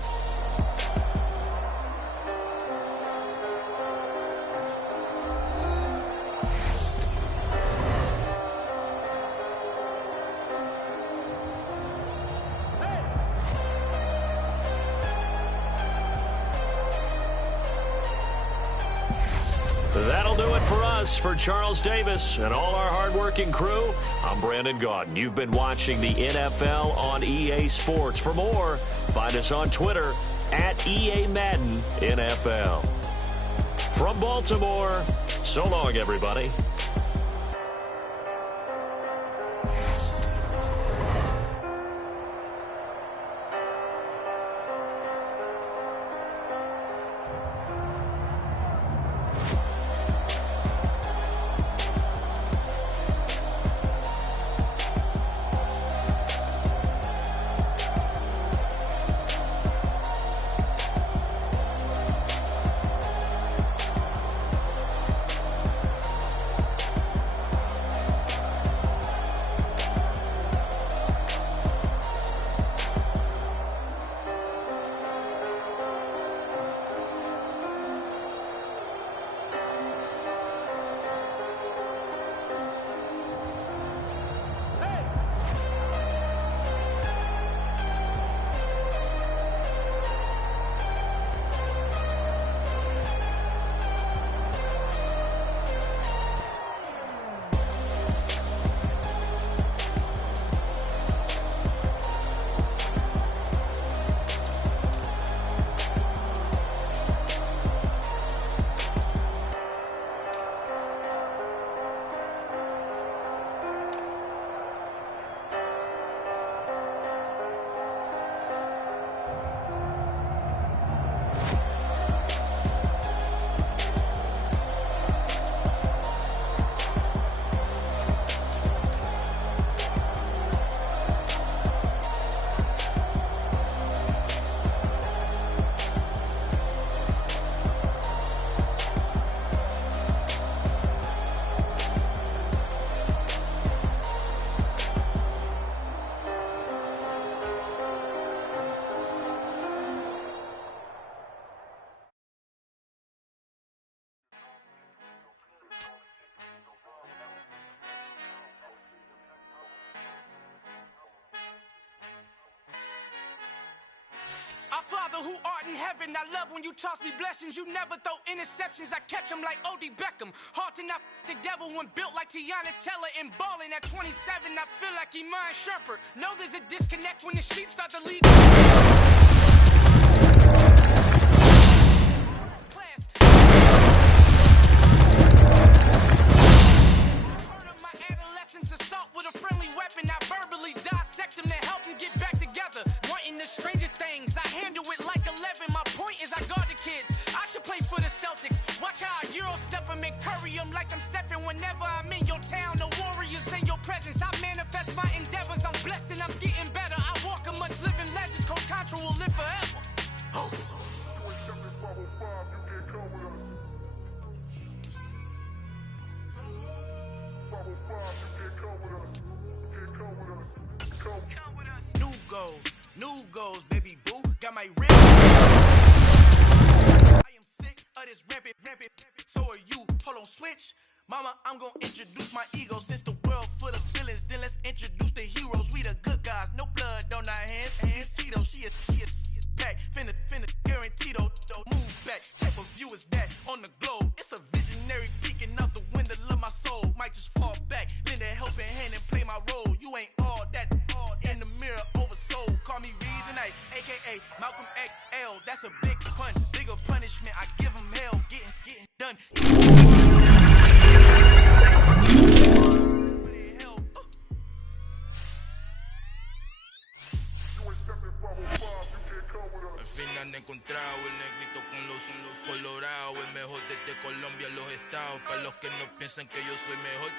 That'll do it for us. For Charles Davis and all our hardworking crew, I'm Brandon Gaudin. You've been watching the NFL on EA Sports. For more, find us on Twitter at EA Madden NFL. From Baltimore, so long, everybody. Our Father who art in heaven, I love when you toss me blessings. You never throw interceptions, I catch them like O.D. Beckham. Hard to knock the devil when built like Tiana Teller and balling at 27. I feel like Iman Shumpert. Know there's a disconnect when the sheep start to lead. My adolescence assault with a friendly weapon. I verbally dissect them to help them get back together. Wanting the stranger things, I handle it like 11. My point is I guard the kids. I should play for the Celtics. Watch how I Euro step them and curry them like I'm stepping. Whenever I'm in your town, the Warriors in your presence. I manifest my endeavors. I'm blessed and I'm getting better. I walk amongst living legends. Coach Contra will live forever. Oh. New goals, baby boo. Got my ring. I am sick of this rampant. So are you. Hold on, switch. Mama, I'm gonna introduce my ego. Since the world full of villains, then let's introduce the heroes. We the good guys, no blood on our hands. Hands Tito, she is back. Finna, guaranteed though. Move back. Type of view is that on the globe. It's a visionary peeking out the window of my soul. Might just fall back, lend a helping hand and play my role. You ain't all that in the mirror oversold. Call me Reason A, aka Malcolm XL. That's a big pun, bigger punishment. I give him hell, getting done. Al final he encontrado el negrito con los colorados, el mejor desde Colombia a los estados. Para los que no piensan que yo soy mejor,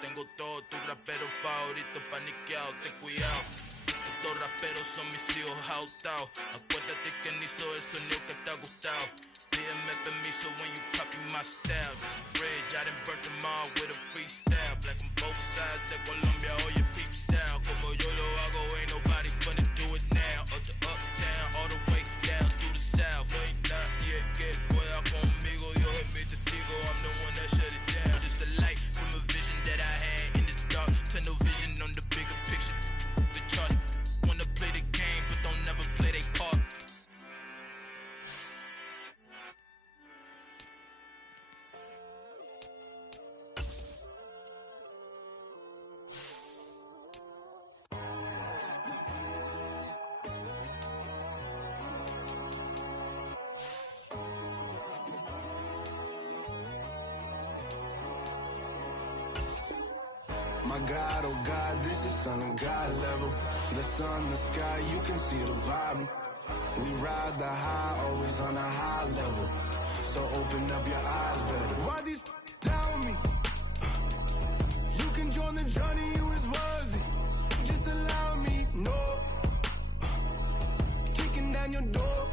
tengo todo, tu rapero favorito paniqueado, ten cuidado. Estos raperos son mis hijos jautados. Acuérdate que ni hizo el sonido que te ha gustado. Pídeme permiso when you copy my style. This bridge, I done burnt them all with a freestyle. Black on both sides de Colombia, oye peep style. Como yo lo hago, ain't nobody finna do it now. Up to uptown, all the way down through the south. No ain't not yet, que pueda conmigo. Dios es mi testigo, I'm the one that shut it down. Just a light from a vision that I had in the dark. Tunnel vision on the bigger picture. The charts wanna play the game, but don't never play their part. My God, oh God, this is Son of God level. The sun, the sky, you can see the vibe. We ride the high, always on a high level. So open up your eyes better. Why these tell me? You can join the journey, you is worthy. Just allow me, no. Kicking down your door.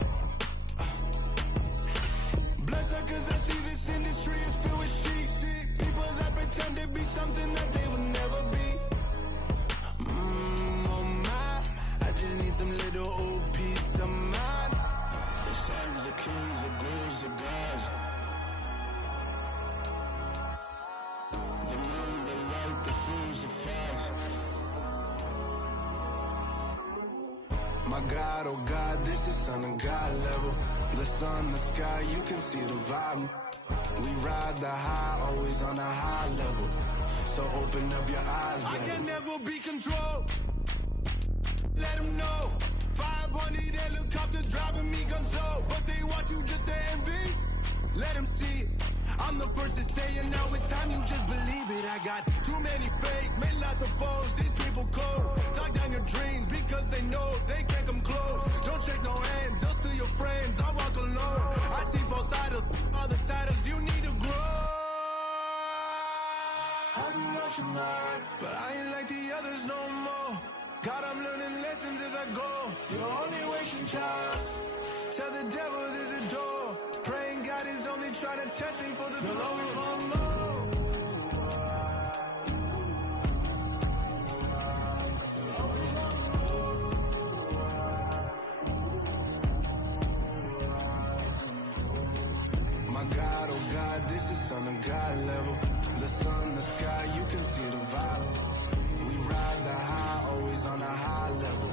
Bloodsuckers, I see this industry is filled with sheep. People that pretend to be something that they will never be. Oh my, I just need some little old peace of mind. The sons of kings, the gurus, the gods. The moon, the light, the fools, the fogs. My God, oh God, this is Son of God level. The sun, the sky, you can see the vibe. We ride the high, always on a high level. So open up your eyes, baby. I can never be controlled. Let them know. 500 helicopters driving me gonzo. But they want you just to envy. Let them see it. I'm the first to say it, now it's time you just believe it. I got too many fakes, made lots of foes. These people cold. Talk down your dreams because they know they can't come close. Don't shake no hands, those to your friends. I walk alone. I see both sides of other titles. You need to grow. I've been rushing hard, but I ain't like the others no more. God, I'm learning lessons as I go. You're only wasting time. Tell the devil there's a door. Praying God is only trying to test me for the glory. My God, oh God, this is Son of God level. The sun, the sky, you can see the vibe. We ride the high, always on a high level.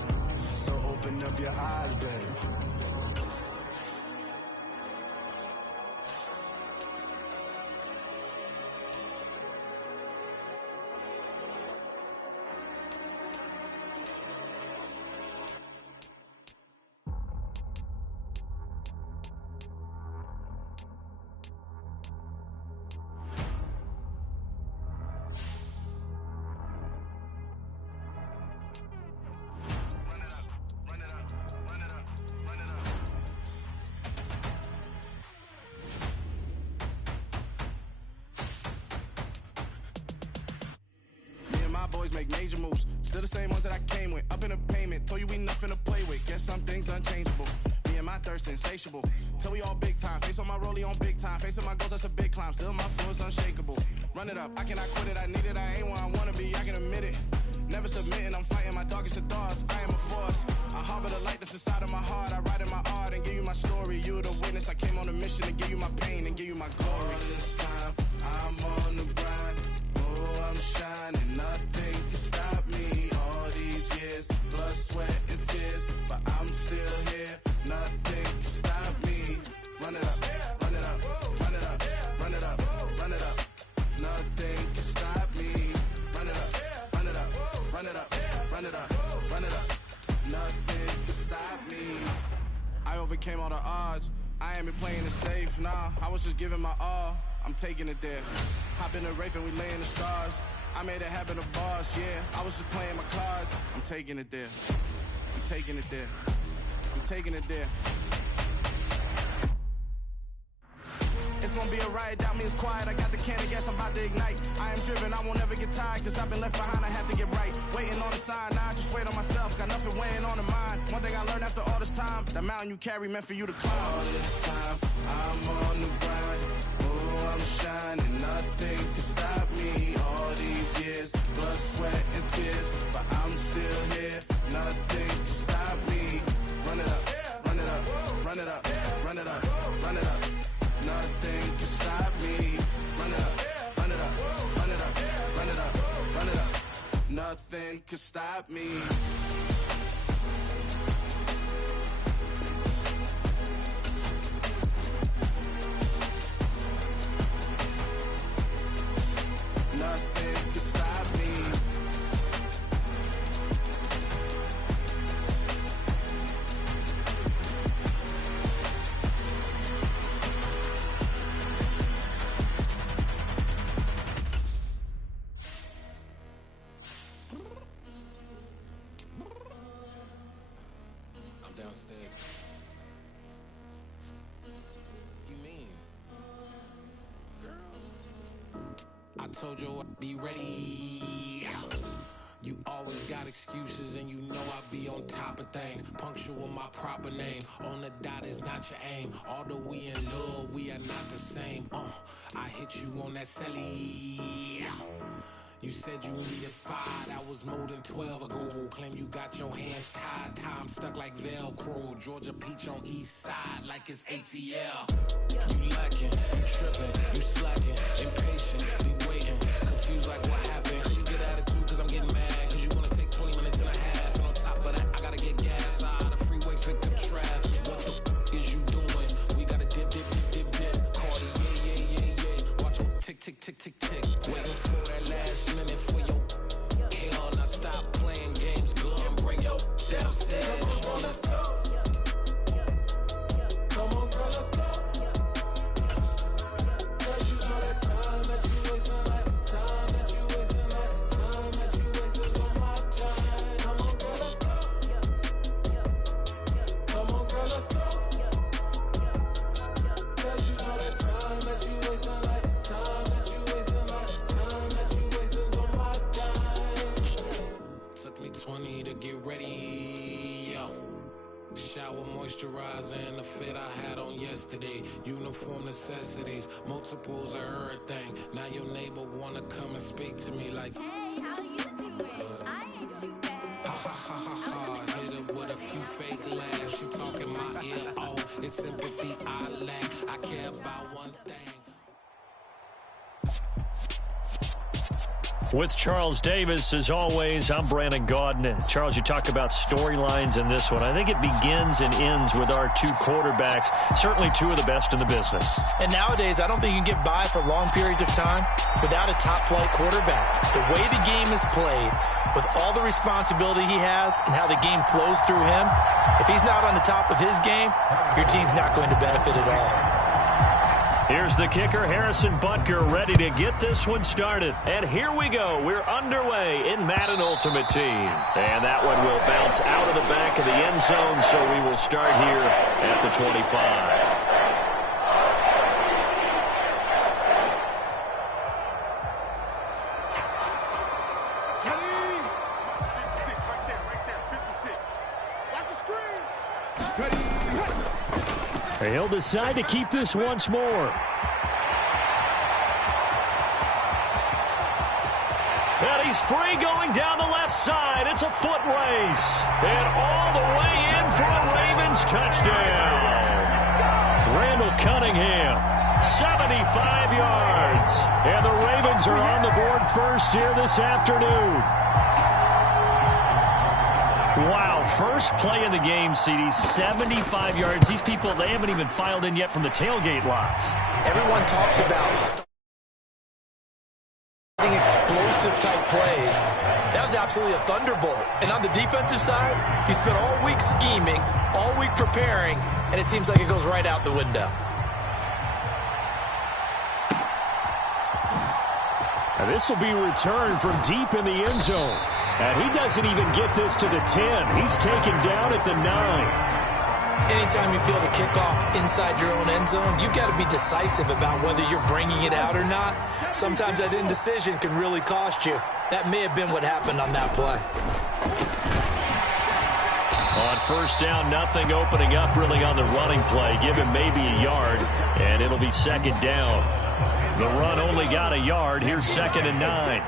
So open up your eyes better. always make major moves. Still the same ones that I came with. Up in the payment, told you we nothing to play with. Guess some things unchangeable. Me and my thirst insatiable. Till we all big time. Face on my rollie on big time. Facing my goals, that's a big climb. Still my flow is unshakable. Run it up, I cannot quit it. I need it, I ain't where I wanna be, I can admit it. Never submitting, I'm fighting my darkest of thoughts. I am a force. I harbor the light that's inside of my heart. I write in my art and give you my story. You the witness. I came on a mission to give you my pain and give you my glory. All this time, I'm on the grind. Oh, I'm shining. Nothing can stop me. All these years, blood, sweat, and tears. But I'm still here. Nothing can stop me. Run it up, run it up, run it up, run it up, run it up. Nothing can stop me. Run it up, run it up, run it up, run it up, run it up. Nothing can stop me. I overcame all the odds. I ain't been playing it safe, nah. I was just giving my all. I'm taking it there. Hop in the Wraith and we lay in the stars. I made it happen, a boss, yeah. I was just playing my cards. I'm taking it there. I'm taking it there. I'm taking it there. It's gonna be a riot, doubt me it's quiet. I got the can of gas, I'm about to ignite. I am driven, I won't ever get tired. Cause I've been left behind, I have to get right. Waiting on the sign, now I just wait on myself. Got nothing weighing on the mind. One thing I learned after all this time, the mountain you carry meant for you to climb. All this time, I'm on the grind. Oh, I'm shining, nothing can stop me. All these years, blood, sweat, and tears. But I'm still here, nothing can stop me. Run it up, run it up, run it up, run it up, run it up. Nothing can stop me. Run it up, run it up, run it up, run it up, run it up. Nothing can stop me. Nothing can stop me. Told you I'd be ready. You always got excuses and you know I be on top of things. Punctual my proper name. On the dot is not your aim. Although we in love, we are not the same. I hit you on that celly. You said you needed 5, that was more than 12 ago. Claim you got your hands tied, time stuck like Velcro. Georgia Peach on east side like it's ATL. You lacking, you tripping, you slacking, impatient, be waiting, confused like what happened. You get attitude cause I'm getting mad, cause you wanna take 20 minutes and a half. And on top of that, I gotta get gas out of the freeway, pick up traffic. What the is you doing? We gotta dip, dip, dip, dip, dip. Cardi, yeah. Watch it tick, tick, tick, tick, tick. Waiting for that last minute for your hell. Now stop playing games, go and bring your downstairs. Come on, let's go. Come on, girl, let's go. Cause you know that time that you wasting, like time that you wasting, like time that you wasting on my time. Come on, girl, let's go. Come on, girl, let's go. Cause you know that time that you wasting, like time that you wasting, like time that you wasting on my time. Took me 20 to get ready, yo. Shower, moisturizer, and the fit I had on yesterday. Uniform necessities, multiples of everything. Now your neighbor wanna come and speak to me like, hey, how you doing? I ain't too bad. Ha ha ha ha ha. Hit her with a few fake laughs. She talking my ear off. It's sympathy I lack. I care about one thing. With Charles Davis, as always, I'm Brandon Gaudin. Charles, you talk about storylines in this one. I think it begins and ends with our two quarterbacks, certainly two of the best in the business. And nowadays, I don't think you can get by for long periods of time without a top-flight quarterback. The way the game is played, with all the responsibility he has and how the game flows through him, if he's not on the top of his game, your team's not going to benefit at all. Here's the kicker, Harrison Butker, ready to get this one started. And here we go. We're underway in Madden Ultimate Team. And that one will bounce out of the back of the end zone, so we will start here at the 25. Ready? He'll decide to keep this once more. And he's free going down the left side. It's a foot race. And all the way in for a Ravens touchdown. Randall Cunningham, 75 yards. And the Ravens are on the board first here this afternoon. Wow, first play of the game, CD, 75 yards. These people, they haven't even filed in yet from the tailgate lots. Everyone talks about explosive type plays. That was absolutely a thunderbolt. And on the defensive side, you spent all week scheming, all week preparing, and it seems like it goes right out the window. And this will be returned from deep in the end zone. And he doesn't even get this to the 10. He's taken down at the 9. Anytime you feel the kickoff inside your own end zone, you've got to be decisive about whether you're bringing it out or not. Sometimes that indecision can really cost you. That may have been what happened on that play. On first down, nothing opening up really on the running play. Give him maybe a yard, and it'll be second down. The run only got a yard. Here's 2nd and 9.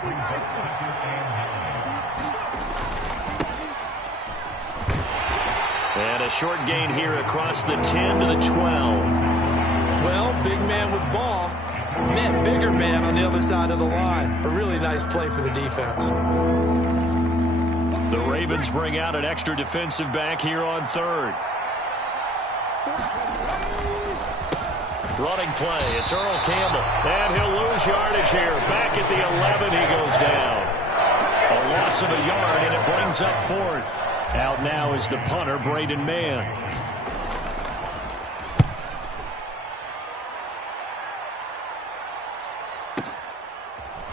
And a short gain here across the 10 to the 12. Well, big man with ball. Met bigger man on the other side of the line. A really nice play for the defense. The Ravens bring out an extra defensive back here on 3rd. Running play. It's Earl Campbell. And he'll lose yardage here. Back at the 11, he goes down. A loss of a yard, and it brings up 4th. Out now is the punter, Braden Mann.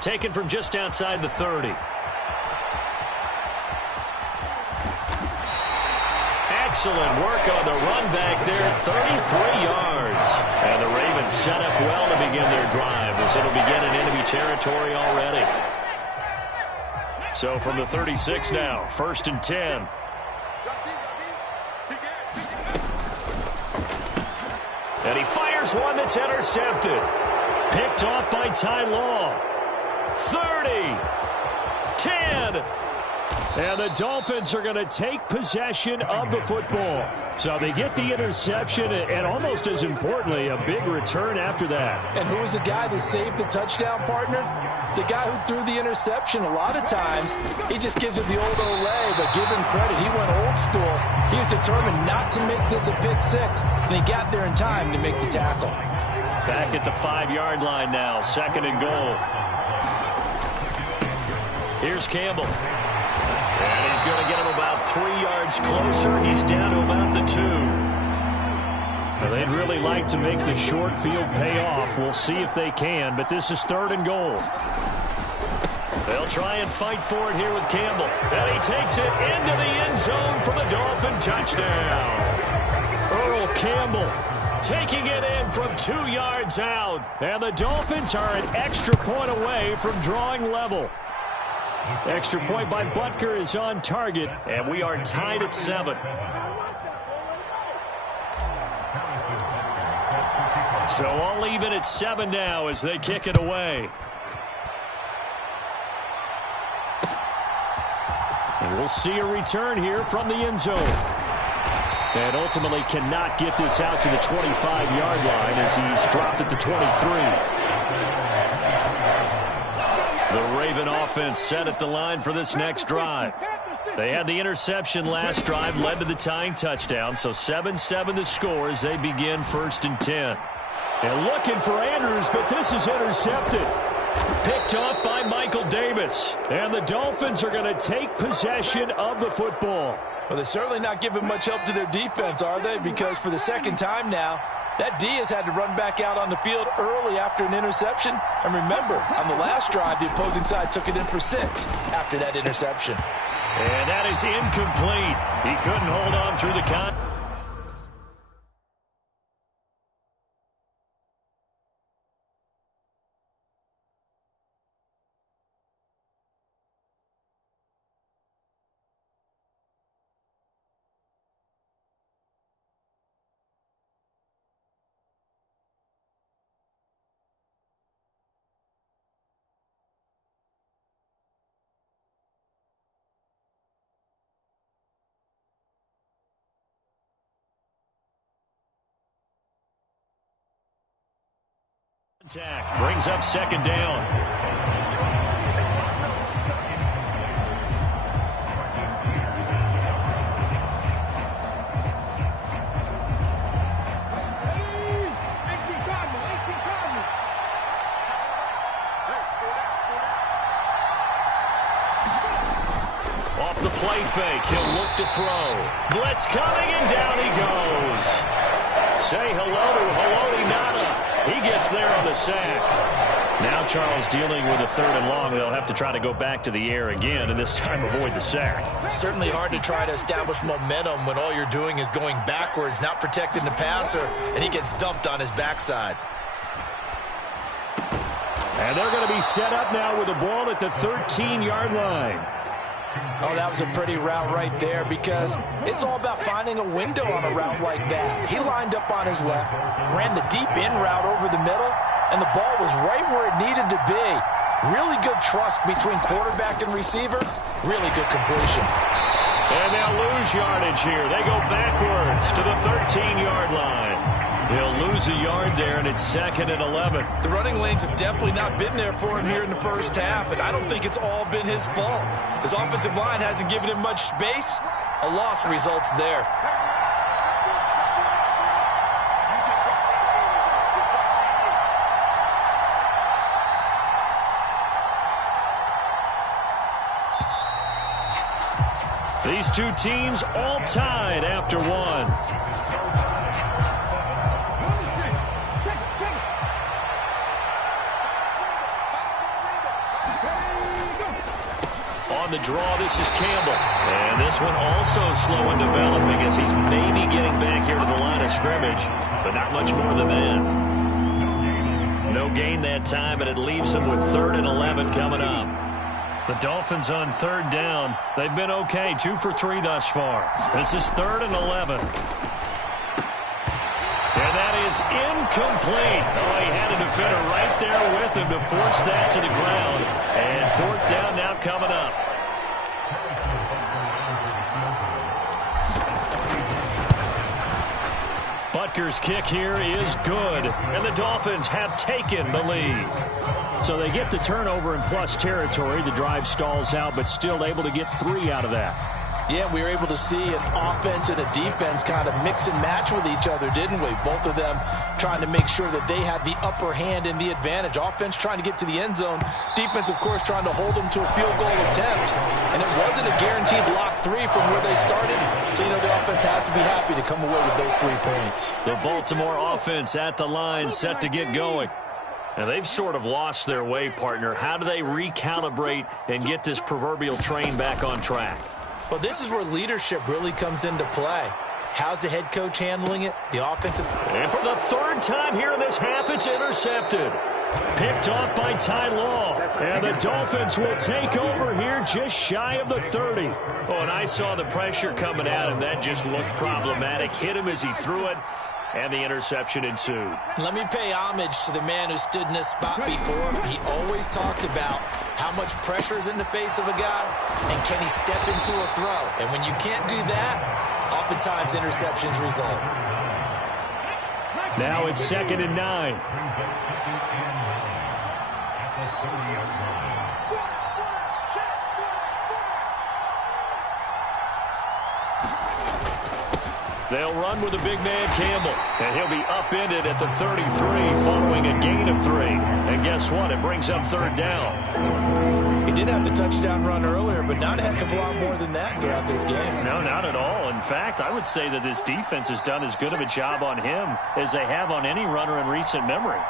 Taken from just outside the 30. Excellent work on the run back there, 33 yards. And the Ravens set up well to begin their drive as it'll begin in enemy territory already. So from the 36 now, 1st and 10. And he fires one that's intercepted. Picked off by Ty Law. 30. 10. And the Dolphins are going to take possession of the football. So they get the interception, and almost as importantly, a big return after that. And who was the guy that saved the touchdown, partner? The guy who threw the interception. A lot of times, he just gives it the old Olay, but give him credit. He went old school. He was determined not to make this a pick 6, and he got there in time to make the tackle. Back at the 5-yard line now, 2nd and goal. Here's Campbell. And he's going to get him about 3 yards closer. He's down to about the 2. Well, they'd really like to make the short field pay off. We'll see if they can, but this is 3rd and goal. They'll try and fight for it here with Campbell. And he takes it into the end zone for the Dolphin touchdown. Earl Campbell taking it in from 2 yards out. And the Dolphins are an extra point away from drawing level. Extra point by Butker is on target, and we are tied at 7. So all even at 7 now as they kick it away. And we'll see a return here from the end zone. And ultimately cannot get this out to the 25-yard line as he's dropped at the 23. The Raven offense set at the line for this next drive. They had the interception last drive, led to the tying touchdown, so 7-7 the score as they begin 1st and 10. And looking for Andrews, but this is intercepted. Picked off by Michael Davis. And the Dolphins are going to take possession of the football. Well, they're certainly not giving much help to their defense, are they? Because for the second time now, that D has had to run back out on the field early after an interception. And remember, on the last drive, the opposing side took it in for 6 after that interception. And that is incomplete. He couldn't hold on through the contact. Brings up second down. Off the play fake, he'll look to throw. Blitz coming, and down he goes. Say hello to Haloti Ngata. He gets there on the sack. Now Charles dealing with a 3rd and long. They'll have to try to go back to the air again, and this time avoid the sack. It's certainly hard to try to establish momentum when all you're doing is going backwards, not protecting the passer, and he gets dumped on his backside. And they're going to be set up now with the ball at the 13-yard line. Oh, that was a pretty route right there because it's all about finding a window on a route like that. He lined up on his left, ran the deep in route over the middle, and the ball was right where it needed to be. Really good trust between quarterback and receiver. Really good completion. And they'll lose yardage here. They go backwards to the 13-yard line. He'll lose a yard there, and it's 2nd and 11. The running lanes have definitely not been there for him here in the first half, and I don't think it's all been his fault. His offensive line hasn't given him much space. A loss results there. These two teams all tied after one. On the draw, this is Campbell. And this one also slow in developing as he's maybe getting back here to the line of scrimmage, but not much more than that. No gain that time, and it leaves him with 3rd and 11 coming up. The Dolphins on 3rd down. They've been okay, 2 for 3 thus far. This is 3rd and 11. And that is incomplete. Oh, he had a defender right there with him to force that to the ground. And 4th down now coming up. Butker's kick here is good. And the Dolphins have taken the lead. So they get the turnover in plus territory. The drive stalls out, but still able to get 3 out of that. Yeah, we were able to see an offense and a defense kind of mix and match with each other, didn't we? Both of them trying to make sure that they have the upper hand and the advantage. Offense trying to get to the end zone. Defense, of course, trying to hold them to a field goal attempt. And it wasn't a guaranteed lock 3 from where they started. So, you know, the offense has to be happy to come away with those 3 points. The Baltimore offense at the line, set to get going. And they've sort of lost their way, partner. How do they recalibrate and get this proverbial train back on track? Well, this is where leadership really comes into play. How's the head coach handling it? The offensive... And for the 3rd time here in this half, it's intercepted. Picked off by Ty Law. And the Dolphins will take over here just shy of the 30. Oh, and I saw the pressure coming at him. That just looked problematic. Hit him as he threw it. And the interception ensued. Let me pay homage to the man who stood in this spot before. He always talked about how much pressure is in the face of a guy and can he step into a throw. And when you can't do that, oftentimes interceptions result. Now it's 2nd and 9. They'll run with the big man Campbell, and he'll be upended at the 33 following a gain of 3. And guess what? It brings up 3rd down. He did have the touchdown run earlier, but not a heck of a lot more than that throughout this game. No, not at all. In fact, I would say that this defense has done as good of a job on him as they have on any runner in recent memory.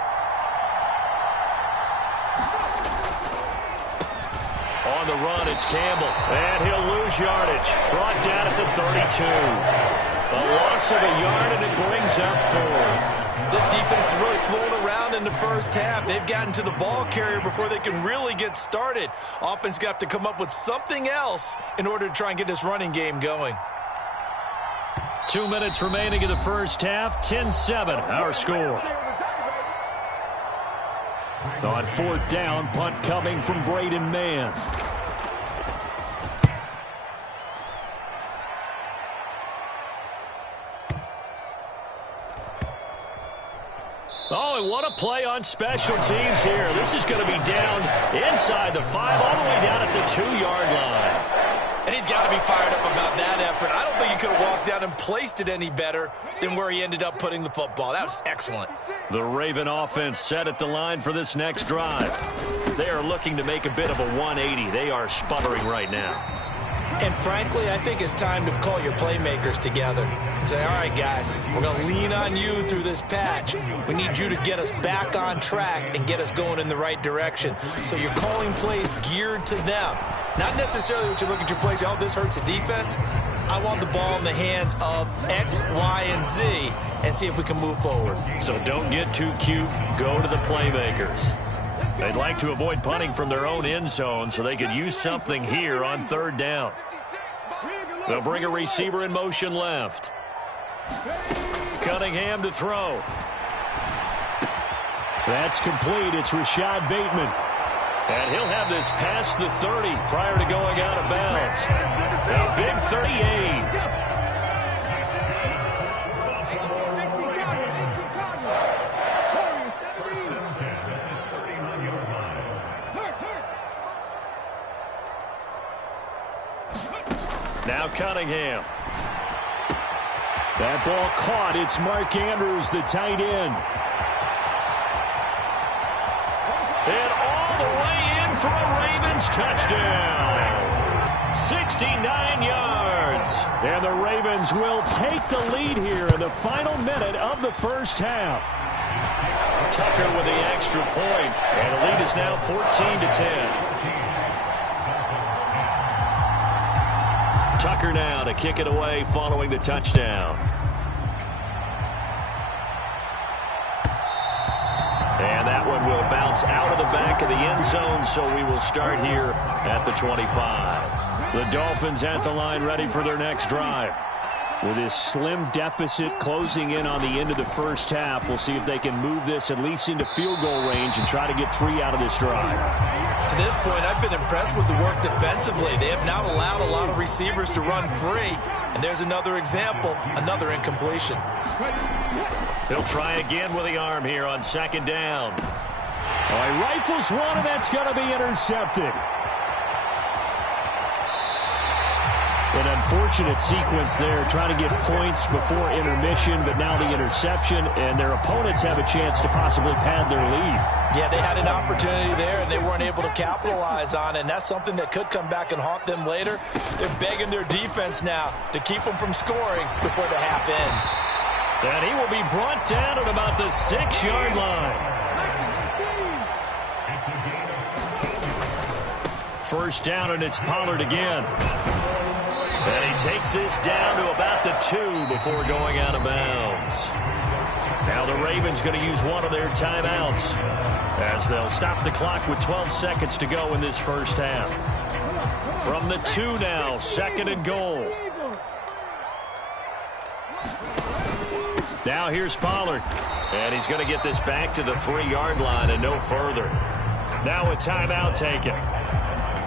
On the run, it's Campbell, and he'll lose yardage. Brought down at the 32. A loss of a yard, and it brings up 4th. This defense is really flown around in the first half. They've gotten to the ball carrier before they can really get started. Offense got to come up with something else in order to try and get this running game going. 2 minutes remaining in the first half. 10-7, our score. On 4th down, punt coming from Braden Mann. Oh, and what a play on special teams here. This is going to be down inside the 5, all the way down at the 2-yard line. And he's got to be fired up about that effort. I don't think he could have walked down and placed it any better than where he ended up putting the football. That was excellent. The Raven offense set at the line for this next drive. They are looking to make a bit of a 180. They are sputtering right now. And frankly, I think it's time to call your playmakers together and say, all right, guys, we're going to lean on you through this patch. We need you to get us back on track and get us going in the right direction. So you're calling plays geared to them. Not necessarily what you look at your plays, oh, this hurts the defense. I want the ball in the hands of X, Y, and Z and see if we can move forward. So don't get too cute. Go to the playmakers. They'd like to avoid punting from their own end zone so they could use something here on 3rd down. They'll bring a receiver in motion left. Cunningham to throw. That's complete. It's Rashad Bateman. And he'll have this past the 30 prior to going out of bounds. A big 38. Now Cunningham. That ball caught. It's Mark Andrews, the tight end. And all the way in for a Ravens touchdown. 69 yards. And the Ravens will take the lead here in the final minute of the first half. Tucker with the extra point. And the lead is now 14-10. Tucker now to kick it away following the touchdown. And that one will bounce out of the back of the end zone, so we will start here at the 25. The Dolphins at the line ready for their next drive. With this slim deficit closing in on the end of the first half, we'll see if they can move this at least into field goal range and try to get 3 out of this drive. To this point, I've been impressed with the work defensively. They have not allowed a lot of receivers to run free. And there's another example, another incompletion. He'll try again with the arm here on 2nd down. Oh, he rifles one, and that's going to be intercepted. An unfortunate sequence there, trying to get points before intermission, but now the interception, and their opponents have a chance to possibly pad their lead. Yeah, they had an opportunity there, and they weren't able to capitalize on it, and that's something that could come back and haunt them later. They're begging their defense now to keep them from scoring before the half ends. And he will be brought down at about the 6-yard line. First down, and it's Pollard again. And he takes this down to about the 2 before going out of bounds. Now the Ravens going to use one of their timeouts as they'll stop the clock with 12 seconds to go in this first half. From the 2 now, 2nd and goal. Now here's Pollard. And he's going to get this back to the 3-yard line and no further. Now a timeout taken.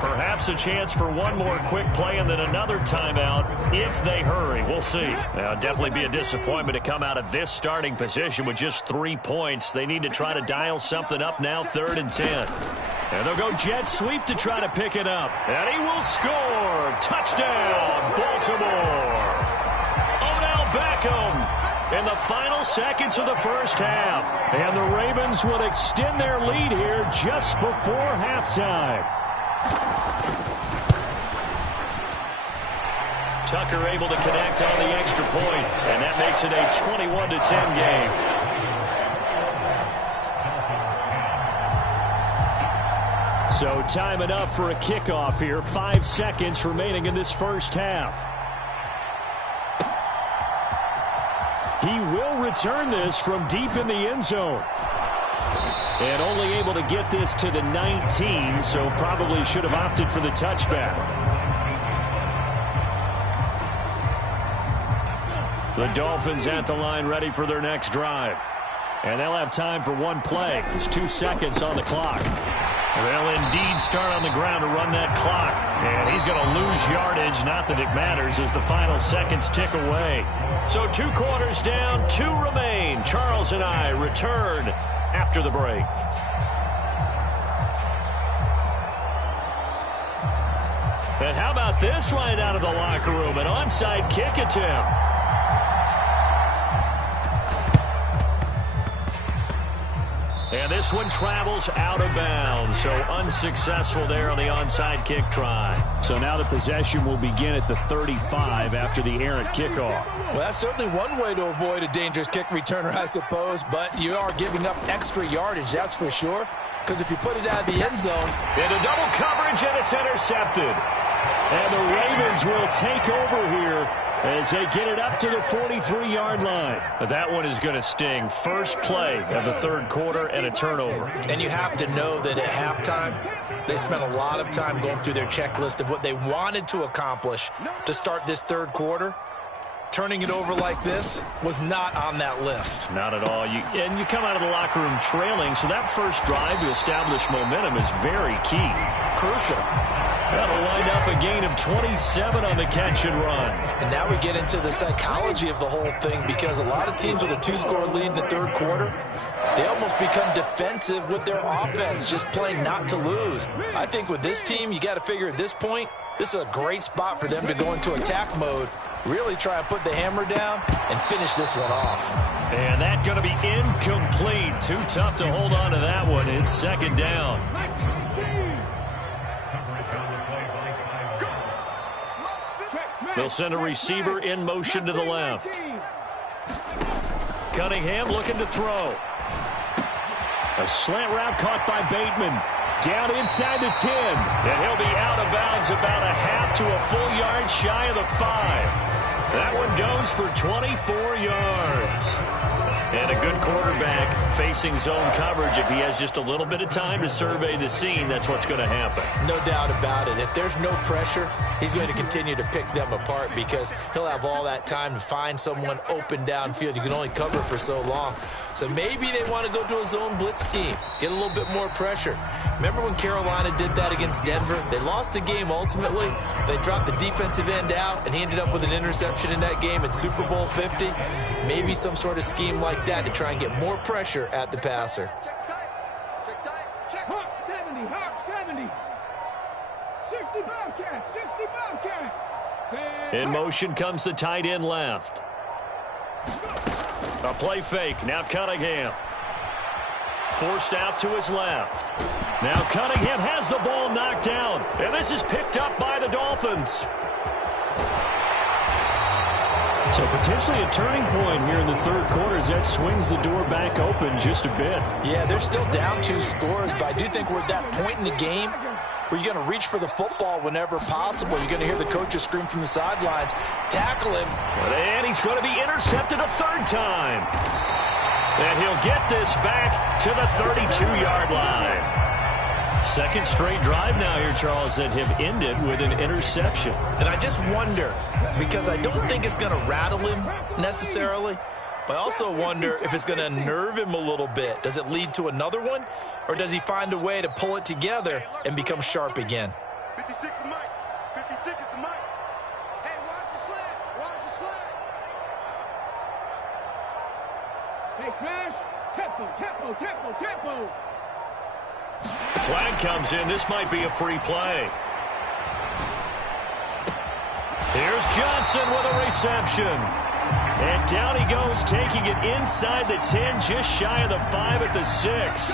Perhaps a chance for one more quick play and then another timeout if they hurry. We'll see. Now, definitely be a disappointment to come out of this starting position with just 3 points. They need to try to dial something up now, 3rd and 10. And they'll go jet sweep to try to pick it up. And he will score. Touchdown, Baltimore. Odell Beckham in the final seconds of the first half. And the Ravens will extend their lead here just before halftime. Tucker able to connect on the extra point, and that makes it a 21-10 game. So time enough for a kickoff here. 5 seconds remaining in this first half. He will return this from deep in the end zone. And only able to get this to the 19, so probably should have opted for the touchback. The Dolphins at the line ready for their next drive. And they'll have time for one play. There's 2 seconds on the clock. They'll indeed start on the ground to run that clock. And he's going to lose yardage. Not that it matters as the final seconds tick away. So 2 quarters down, 2 remain. Charles and I return after the break. And how about this right out of the locker room? An onside kick attempt. And this one travels out of bounds, so unsuccessful there on the onside kick try. So now the possession will begin at the 35 after the errant kickoff. Well, that's certainly one way to avoid a dangerous kick returner, I suppose, but you are giving up extra yardage, that's for sure, because if you put it out of the end zone. Into double coverage, and it's intercepted. And the Ravens will take over here as they get it up to the 43-yard line. But that one is going to sting. First play of the third quarter and a turnover. And you have to know that at halftime, they spent a lot of time going through their checklist of what they wanted to accomplish to start this third quarter. Turning it over like this was not on that list. Not at all. And you come out of the locker room trailing, so that first drive to establish momentum is very key. Crucial. That'll wind up a gain of 27 on the catch and run. And now we get into the psychology of the whole thing, because a lot of teams with a 2-score lead in the third quarter, they almost become defensive with their offense, just playing not to lose. I think with this team, you got to figure at this point, this is a great spot for them to go into attack mode, really try and put the hammer down and finish this one off. And that's going to be incomplete. Too tough to hold on to that one. It's second down. They'll send a receiver in motion to the left. Cunningham looking to throw. A slant route caught by Bateman. Down inside the 10. And he'll be out of bounds about a half to a full yard shy of the 5. That one goes for 24 yards. And a good quarterback facing zone coverage. If he has just a little bit of time to survey the scene, that's what's going to happen. No doubt about it. If there's no pressure, he's going to continue to pick them apart, because he'll have all that time to find someone open downfield. You can only cover for so long. So maybe they want to go to a zone blitz scheme, get a little bit more pressure. Remember when Carolina did that against Denver? They lost the game ultimately. They dropped the defensive end out, and he ended up with an interception in that game in Super Bowl 50. Maybe some sort of scheme like that to try and get more pressure at the passer. Check tight. Check tight. Check. Hawk 70. Hawk 70. 60 Bobcat. 60 Bobcat. In motion comes the tight end left. A play fake. Now Cunningham. Forced out to his left. Now Cunningham has the ball knocked down. And this is picked up by the Dolphins. So potentially a turning point here in the third quarter as that swings the door back open just a bit. Yeah, they're still down 2 scores, but I do think we're at that point in the game where you're going to reach for the football whenever possible. You're going to hear the coaches scream from the sidelines, tackle him. And he's going to be intercepted a third time. And he'll get this back to the 32-yard line. Second straight drive now here, Charles, that have ended with an interception. And I just wonder, because I don't think it's going to rattle him necessarily, but I also wonder if it's going to unnerve him a little bit. Does it lead to another one, or does he find a way to pull it together and become sharp again? 56 is Mike. 56 is the Mike. Hey, watch the slant. Watch the slant. Hey, smash. Tempo. Flag comes in. This might be a free play. Here's Johnson with a reception. And down he goes, taking it inside the 10, just shy of the 5 at the 6.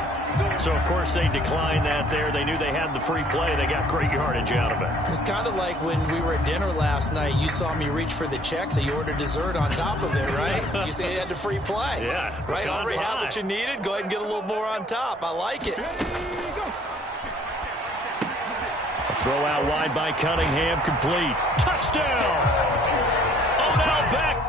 So, of course, they declined that there. They knew they had the free play. They got great yardage out of it. It's kind of like when we were at dinner last night. You saw me reach for the check, so you ordered dessert on top of it, right? You say you had the free play. Yeah. Right? Already had what you needed. Go ahead and get a little more on top. I like it. A throw out wide by Cunningham, complete. Touchdown! Odell Beckham.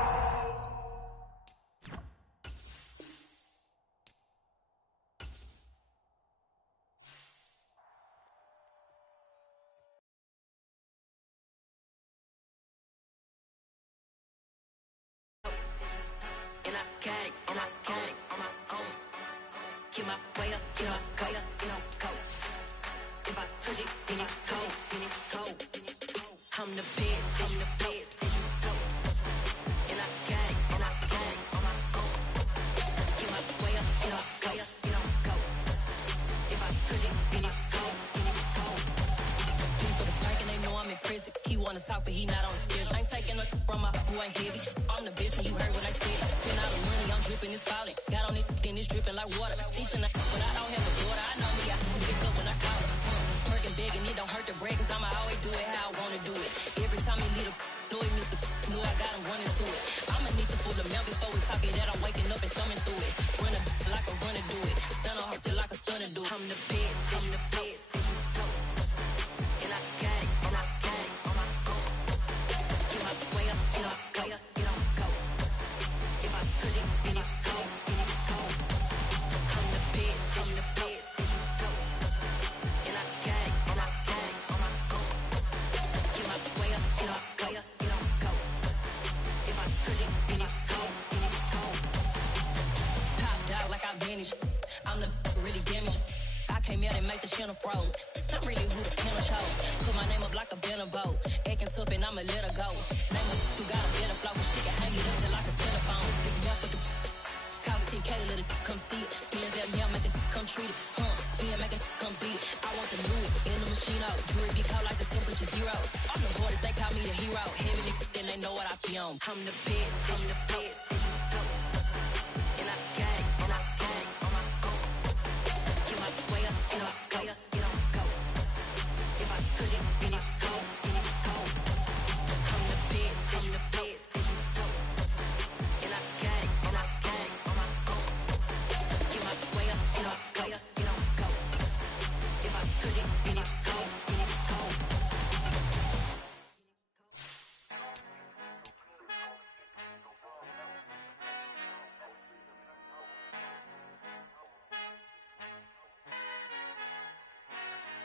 not on the schedule. I ain't taking a from my boy heavy. I'm the bitch and you heard what I said. Spend all the money, I'm dripping, it's falling. Got on it, then it's dripping like water. Teaching her, but I don't have a daughter. I know me, I can pick up when I call her. Working big and it don't hurt to break, cause I'ma always do it how I wanna do it. Every time he lead a know it, Mr. Knew I got him running to it. I'ma need to pull the milk before we talk it that I'm waking up and thumbing through it. Run a like a runner do it. Stun on her till like a stunner do it. I'm the best, I'm the best. And I got it, and I got it on my own. Get my way up, get my way up, get on go. If I touch it, then it's cold, then it's cold. I'm the best, I'm the best. And I got it, and I got it on my own. Get my way up, get my way up, get on go. If I touch it, then it's cold, then it's cold. Top dog like I manage. I'm the really damaged. I came out and make the channel froze. I'm really who the panel chose. Put my name up like a banner boat. Acting tough and I'ma let her go. Name her who got a better flow. She can hang it up just like a telephone. Stick me up with the cost 10K to let it come see it. Hands at me, I make it come treat it. Spin, make it come beat it. I want the new in the machine out. Jewelry be cold like the temperature zero. On the borders, they call me the hero. Heavy then they know what I be on. I'm the best, I'm the best. And I got it, and I got it on my own. Get my way up, get my way up, get on go. If I touch it, then it's cold, then it's cold. I'm the best, I'm the best. And I got it, and I got it on my own. Get my way up, get my way up, get on go. If I touch it, then it's cold, then it's cold.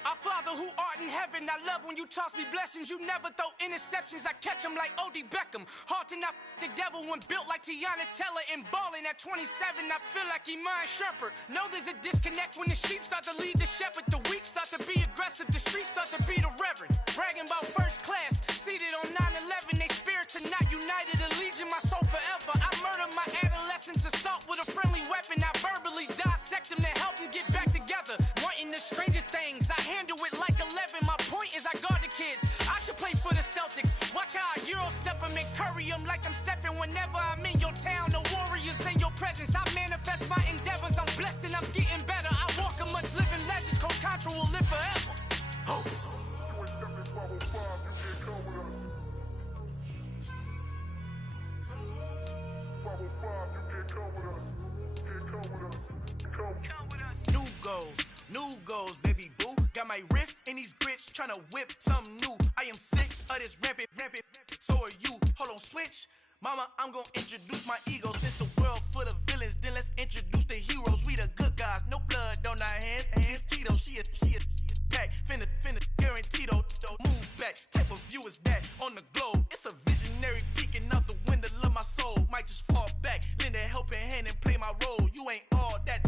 Our Father who art in heaven, I love when you toss me blessings. You never throw interceptions, I catch them like O.D. Beckham. Hard to not the devil when built like Tiana Teller and balling at 27. I feel like Iman Shumpert. Know there's a disconnect when the sheep start to lead the shepherd. The weak start to be aggressive, the streets start to be the reverend. Bragging about first class, seated on 9/11. They spirits are not united, a legion, my soul forever. I murder my adolescence, assault with a friendly weapon. I verbally dissect them to help them get back together. Wanting the stranger things, I handle it like 11. My point is I guard the kids. I should play for the Celtics. Watch how I Euro step them and curry them like I'm stepping. Whenever I'm in your town, the warriors in your presence. I manifest my endeavors. I'm blessed and I'm getting better. I walk amongst living legends. Coach Contra will live forever. Oh. New goals, baby boo. Got my wrist in these grits, tryna whip something new. I am sick of this rampant. So are you. Hold on, switch. Mama, I'm gonna introduce my ego. Since the world full of villains, then let's introduce the heroes. We the good guys, no blood on our hands. Hands Tito, she is back. Finna, guaranteed. Move back. Type of view is that on the globe? It's a visionary peeking out the window of my soul. Might just fall back, lend a helping hand and play my role. You ain't all that.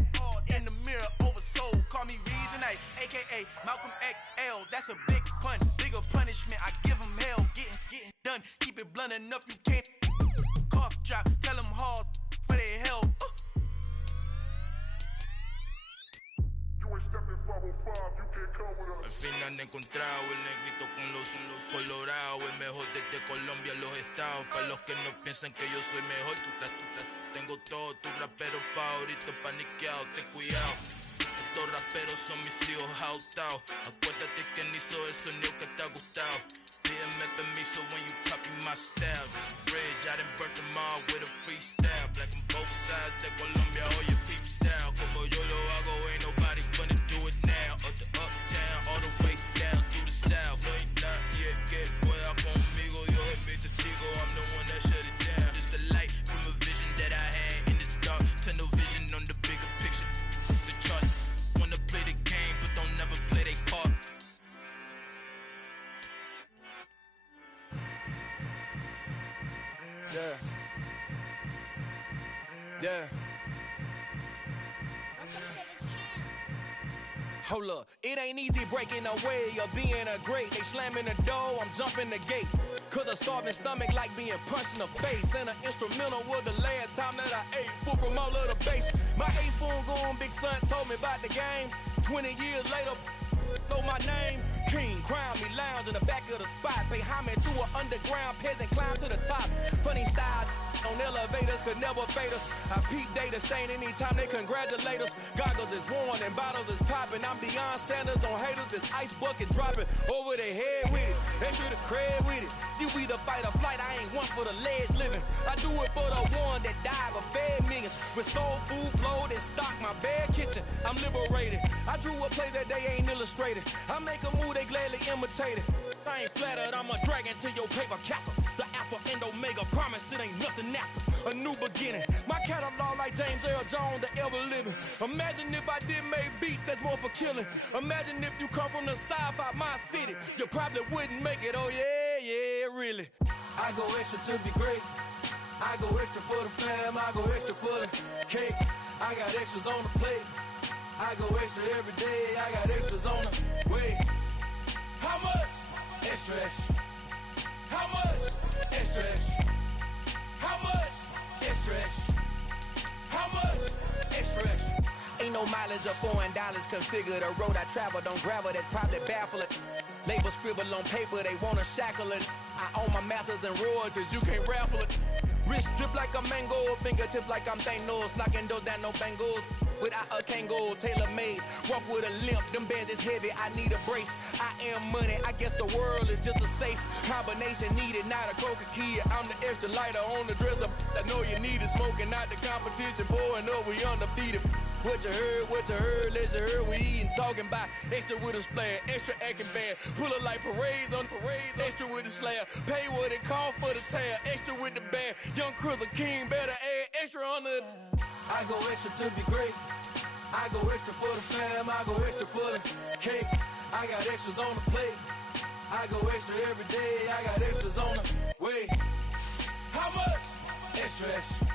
In the mirror, oversold. Call me Reason A, aka Malcolm XL. That's a big pun, bigger punishment. I give him hell, getting done. Keep it blunt enough, you can't. Cough drop, tell them hard for their health. Al fin han encontrado el negrito con los colorados, el mejor desde Colombia, los estados. Para los que no piensan que yo soy mejor, tengo todo, tu rapero favorito paniqueado, ten cuidado. Estos raperos son mis hijos jautados. Acuérdate que ni hizo el sonido que te ha gustado. Pídeme permiso when you copy my style. This bridge, I done burnt them all with a freestyle. Black on both sides de Colombia, oye peep style. Como yo lo hago, ain't nobody finna do it now. Up to uptown, all the way down through the south. No hay nadie que pueda conmigo, Dios es mi testigo. I'm the one that shut it down. Just the light from a vision that I had in the dark. Tunnel vision on the bigger picture. The trust, wanna play the game, but don't never play their part. Yeah. Hold up, it ain't easy breaking away or being a great. They slamming the door, I'm jumping the gate. Cause a starving stomach like being punched in the face. And an instrumental was the last time that I ate food from all of the base. My A-spoon going, big son told me about the game. 20 years later, follow my name. King, crown me, lounge in the back of the spot. Pay homage to an underground peasant, climb to the top. Funny style on elevators could never fade us. I peep data stain anytime they congratulate us. Goggles is worn and bottles is popping. I'm Deion Sanders on haters, this ice bucket dropping over their head with it. They should have cred with it. You either fight or flight, I ain't one for the ledge living. I do it for the one that died but fed millions. With soul food flowed and stocked my bare kitchen. I'm liberated. I drew a play that they ain't illustrated. I make a move, they gladly imitate it. I ain't flattered, I'm a dragon to your paper castle. The Alpha and Omega, promise it ain't nothing after. A new beginning. My catalog like James Earl Jones, the ever living. Imagine if I did make beats that's more for killing. Imagine if you come from the sci-fi, my city. You probably wouldn't make it, oh yeah, really. I go extra to be great. I go extra for the fam, I go extra for the cake. I got extras on the plate. I go extra every day, I got extras on the way. How much? Extra, extra. How much? Extra, extra. How much? Extra, extra. How much? Extra, extra. Ain't no mileage or $4 configure the road I travel. Don't gravel that probably baffle it. Label scribble on paper, they wanna shackle it. I own my masters and royalties, you can't raffle it. Wrist drip like a mango, fingertips like I'm Thanos. Knocking those down, no bangles. Without a Kango, tailor-made. Walk with a limp, them bands is heavy, I need a brace. I am money, I guess the world is just a safe combination needed, not a coca key. I'm the extra lighter on the dresser. I know you need it, smoking out the competition, pouring up, we undefeated. What you heard, let you heard, we eatin', talking about extra with a splash, extra acting bad, pull it like parades on parades, extra with the slab, pay what it cost for the tab, extra with the band, young Chris a king, better add extra on the. I go extra to be great, I go extra for the fam, I go extra for the cake, I got extras on the plate, I go extra every day, I got extras on the way. How much? Extra, extra.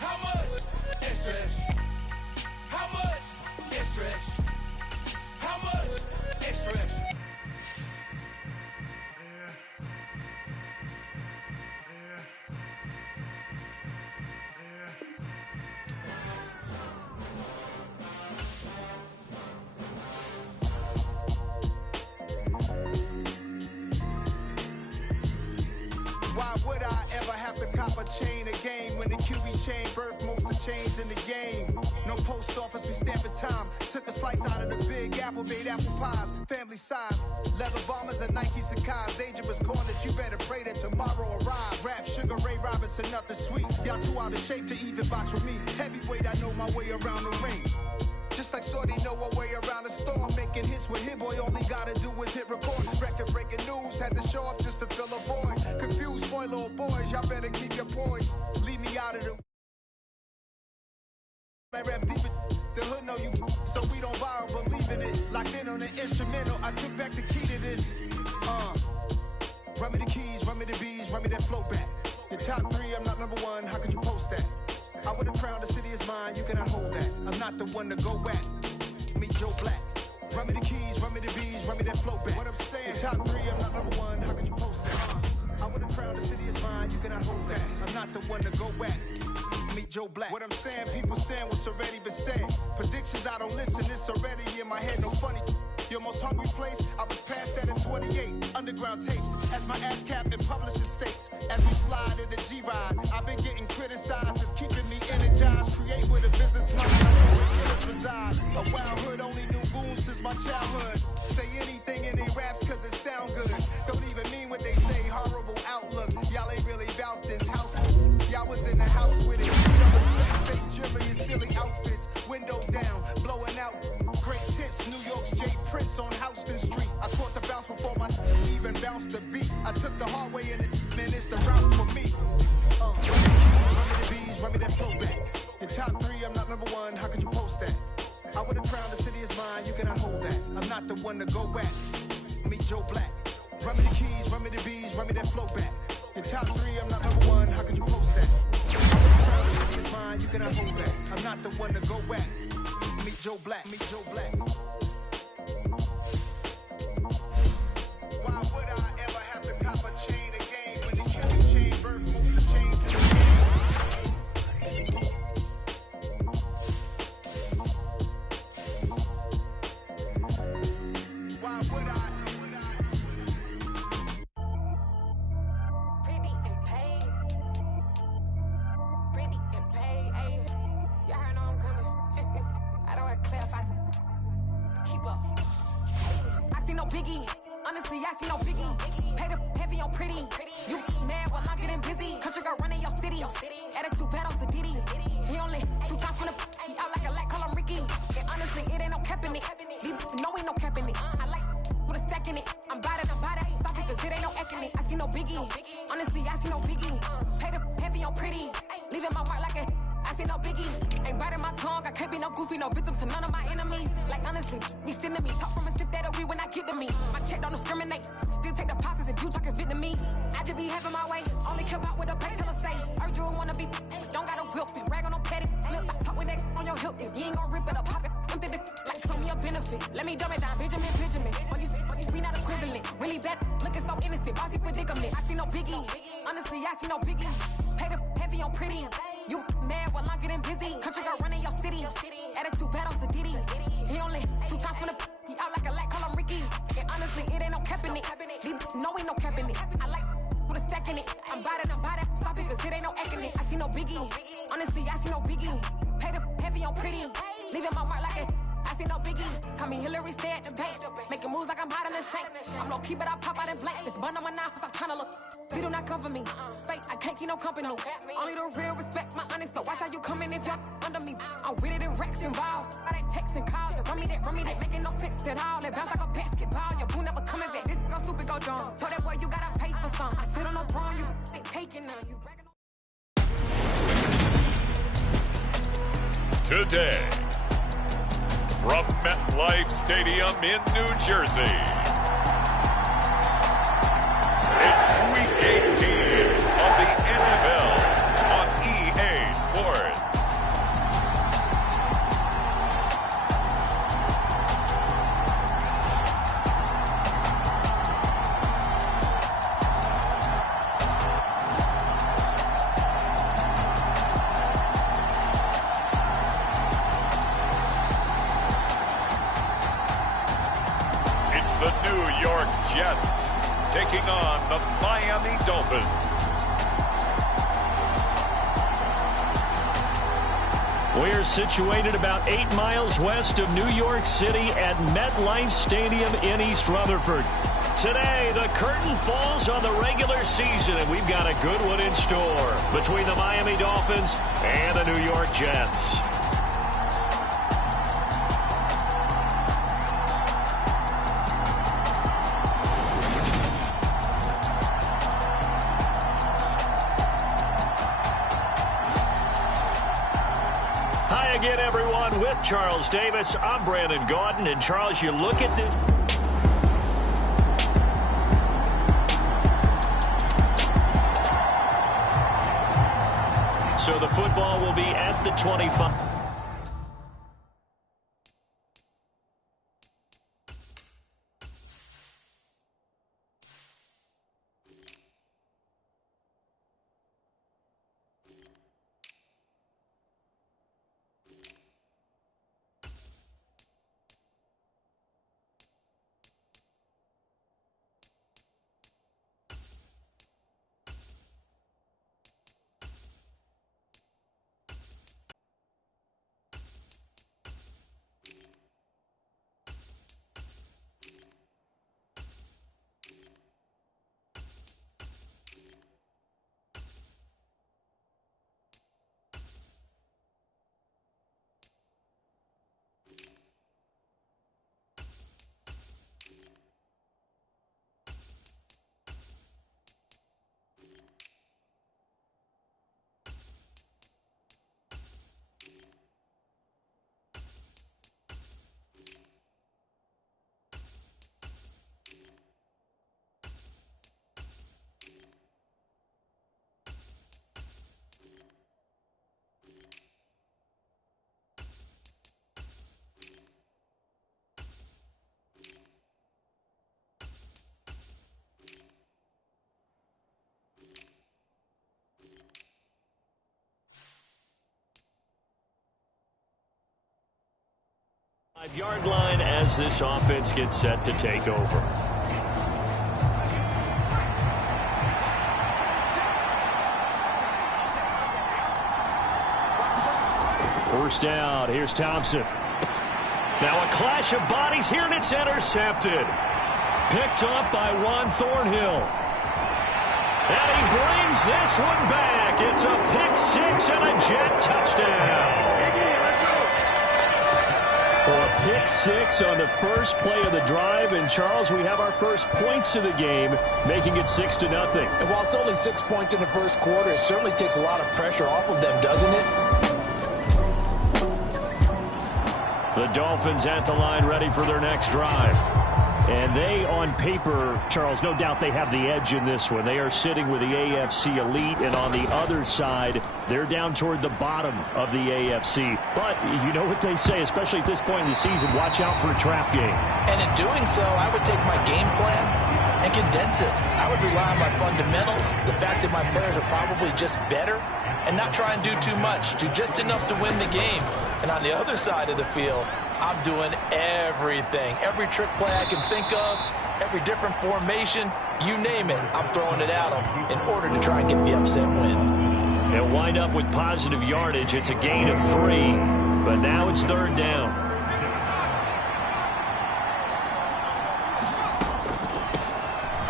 How much? Extra, extra. How much? Extra, extra. How much? Extra, extra. Why would I ever have to cop a chain again when the QB chain birthed most of chains in the game? No post office, we stamping time. Took a slice out of the big apple, made apple pies, family size. Leather bombers and Nike Sacai's. Dangerous corn that you better pray that tomorrow arrives. Rap, Sugar Ray Robinson, nothing sweet. Y'all too out of shape to even box with me. Heavyweight, I know my way around the ring. Just like Shorty know her way around the storm. Making hits with Hit Boy, all he gotta do is hit record. Record breaking news, had to show up just to fill a void. Confused boy, little boys, y'all better keep your poise. Leave me out of the. I rap deep in the hood know you, so we don't borrow, believe in it. Locked in on the instrumental, I took back the key to this. Run me the keys, run me the bees, run me that flow back. Your top 3, I'm not number 1, how could you post that? I would have crowned the city is mine, you cannot hold that. I'm not the one to go at. Meet Joe Black. Run me the keys, run me the bees, run me that flow back. What I'm saying, top 3, I'm not number 1, how could you post that? I would have crowned the city is mine, you cannot hold that. I'm not the one to go at. Meet Joe Black. What I'm saying, people saying what's already been said. Predictions, I don't listen, it's already in my head, no funny. Your most hungry place, I was past that in 28. Underground tapes, as my ass capped in publishing states. As we slide in the G-Ride, I've been getting criticized, it's keeping me energized. Create with a business mind, I know where killers reside. A wild hood, only knew goons since my childhood. Say anything in they raps cause it sound good. Don't even mean what they say, horrible outlook. Y'all ain't really about this house. Y'all was in the house with it. You don't respect fake jewelry and silly outfits. Window down, blowing out. Great tits, New York's Jay Prince on Houston Street. I caught the bounce before my even bounced the beat. I took the hard way in it, man, it's the route for me. Run me the bees, run me that flow back. Your top 3, I'm not number 1, how could you post that? I would have crowned the city is mine, you cannot hold that. I'm not the one to go at. Meet Joe Black. Run me the keys, run me the bees, run me that flow back. Your top 3, I'm not number 1, how could you post that? I would have crowned the city is mine, you cannot hold that. I'm not the one to go at. Meet Joe Black, meet Joe Black. Why would I ever have to cop a chain again when the killing chain birthed most of chains in the game? pretty and paid. Pretty and paid, ayy. Y'all heard know I'm coming. I don't want to clarify. Keep up. I see no biggie. Honestly, I see no biggie. Pay the heavy on pretty. You mad while I'm getting busy. Country girl running your city. Attitude bad on Diddy. He only 2 times from the he out like a light, call him Ricky. And honestly, it ain't no cap in it. These no ain't no cap in it. I like with a stack in it. I'm bout it. Stop it, cause it ain't no acting it. I see no biggie. Honestly, I see no biggie. Pay the heavy on pretty. Leaving my mark like a I see no biggie. Ain't biting my tongue. I can't be no goofy, no victim to none of my enemies. Like honestly, be sending me talk from a sit there to we when I get to me. My check don't discriminate. Still take deposits if you talking Vietnamese. I just be having my way. Only come out with a pay till I say. Urge you wanna be, don't gotta whip it. Rag on no petty. Flips, I talk with that on your hip. If you ain't gonna rip it up, pop it. Empty the like show me a benefit. Let me dumb it down, Benjamin. We not equivalent. Really bad, looking so innocent. Bossy predicament. I see no biggie. Honestly, I see no biggie. Pay the heavy on pretty. You mad while I'm getting busy. Country girl running your city. Attitude bad on Diddy. He only 2 times from the he out like a light, call him Ricky. And honestly, it ain't no cap in it. These no ain't no cap in it. I like with a stack in it. I'm bout it. Stop it, cause it ain't no acting it. I see no biggie. Honestly, I see no biggie. Pay the heavy on pretty. Leaving my mark like a I see no biggie. Call me Hillary, stay at the bank. Making moves like I'm hot in the shank. I'm low key, but I pop out in blank. This bun on my knife, stop trying to look. They do not cover me. Fake, I can't keep no company. Only the real respect my honest. So watch how you coming if y'all under me. I'm with it in Rex involved. I they text and calls. Run me that. Making no sense at all. It bounce like a basketball. Your boo never coming back. This go stupid, go dumb. Told that boy you gotta pay for some. I sit on no throne, you ain't taking none. You bragging on. Today, from MetLife Stadium in New Jersey, it's Week 18 of the NFL on EA Sports. The New York Jets taking on the Miami Dolphins. We're situated about 8 miles west of New York City at MetLife Stadium in East Rutherford. Today, the curtain falls on the regular season, and we've got a good one in store between the Miami Dolphins and the New York Jets. Again, everyone, with Charles Davis, I'm Brandon Gaudin. And Charles, you look at this. So the football will be at the 25. Five-yard line as this offense gets set to take over. first down. Here's Thompson. Now a clash of bodies here, and it's intercepted. Picked up by Juan Thornhill. And he brings this one back. It's a pick six and a Jet touchdown. For a pick six on the first play of the drive. And, Charles, we have our first points of the game, making it 6-0. And while it's only 6 points in the first quarter, it certainly takes a lot of pressure off of them, doesn't it? The Dolphins at the line, ready for their next drive. And they, on paper, Charles, no doubt they have the edge in this one. They are sitting with the AFC elite, and on the other side, they're down toward the bottom of the AFC. But you know what they say, especially at this point in the season, watch out for a trap game. And in doing so, I would take my game plan and condense it. I would rely on my fundamentals, the fact that my players are probably just better, and not try and do too much, do just enough to win the game. And on the other side of the field, I'm doing everything. Every trick play I can think of, every different formation, you name it, I'm throwing it at them in order to try and get the upset win. They'll wind up with positive yardage. It's a gain of 3, but now it's third down.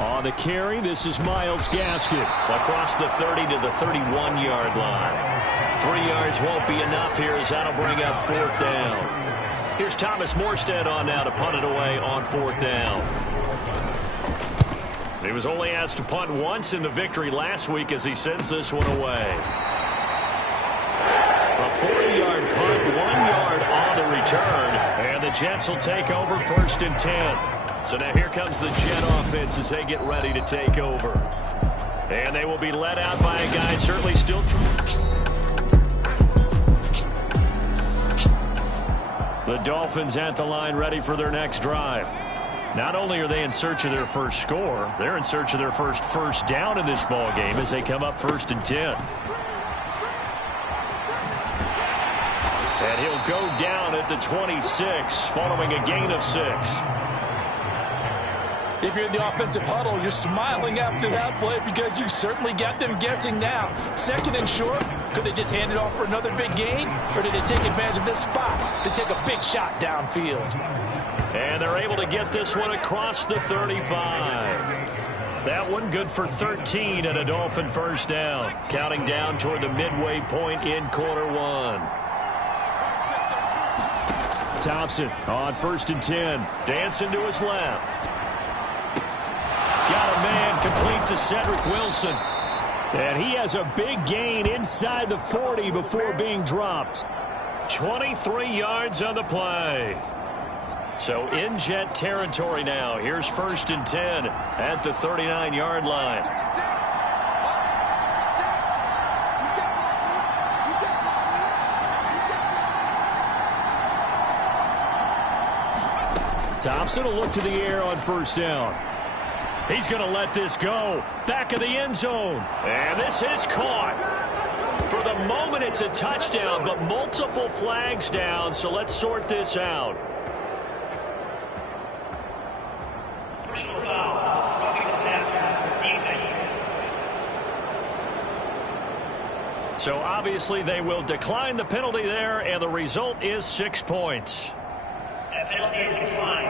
On the carry, this is Myles Gaskin across the 30 to the 31-yard line. 3 yards won't be enough here as that'll bring up fourth down. Here's Thomas Morstead on now to punt it away on fourth down. He was only asked to punt once in the victory last week as he sends this one away. A 40-yard punt, 1 yard on the return, and the Jets will take over first and 10. So now here comes the Jet offense as they get ready to take over. And they will be led out by a guy certainly still... The Dolphins at the line, ready for their next drive. Not only are they in search of their first score, they're in search of their first down in this ball game as they come up first and 10. And he'll go down at the 26 following a gain of 6. If you're in the offensive huddle, you're smiling after that play because you've certainly got them guessing now. Second and short, could they just hand it off for another big gain? Or did they take advantage of this spot to take a big shot downfield? And they're able to get this one across the 35. That one good for 13 and a Dolphin first down. Counting down toward the midway point in quarter one. Thompson on first and 10. Dancing to his left. Got a man complete to Cedric Wilson. And he has a big gain inside the 40 before being dropped. 23 yards on the play. So in Jet territory now. Here's first and 10 at the 39-yard line. Thompson will look to the air on first down. He's going to let this go. Back of the end zone. And this is caught. For the moment, it's a touchdown, but multiple flags down, so let's sort this out. So obviously they will decline the penalty there, and the result is 6 points. That penalty is declined.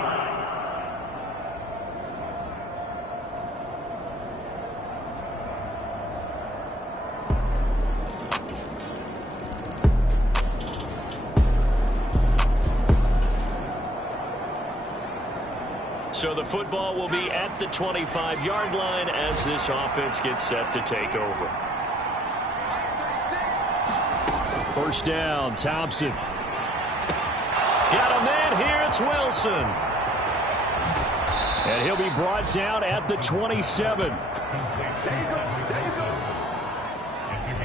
So the football will be at the 25-yard line as this offense gets set to take over. First down, Thompson. Got a man here, it's Wilson. And he'll be brought down at the 27.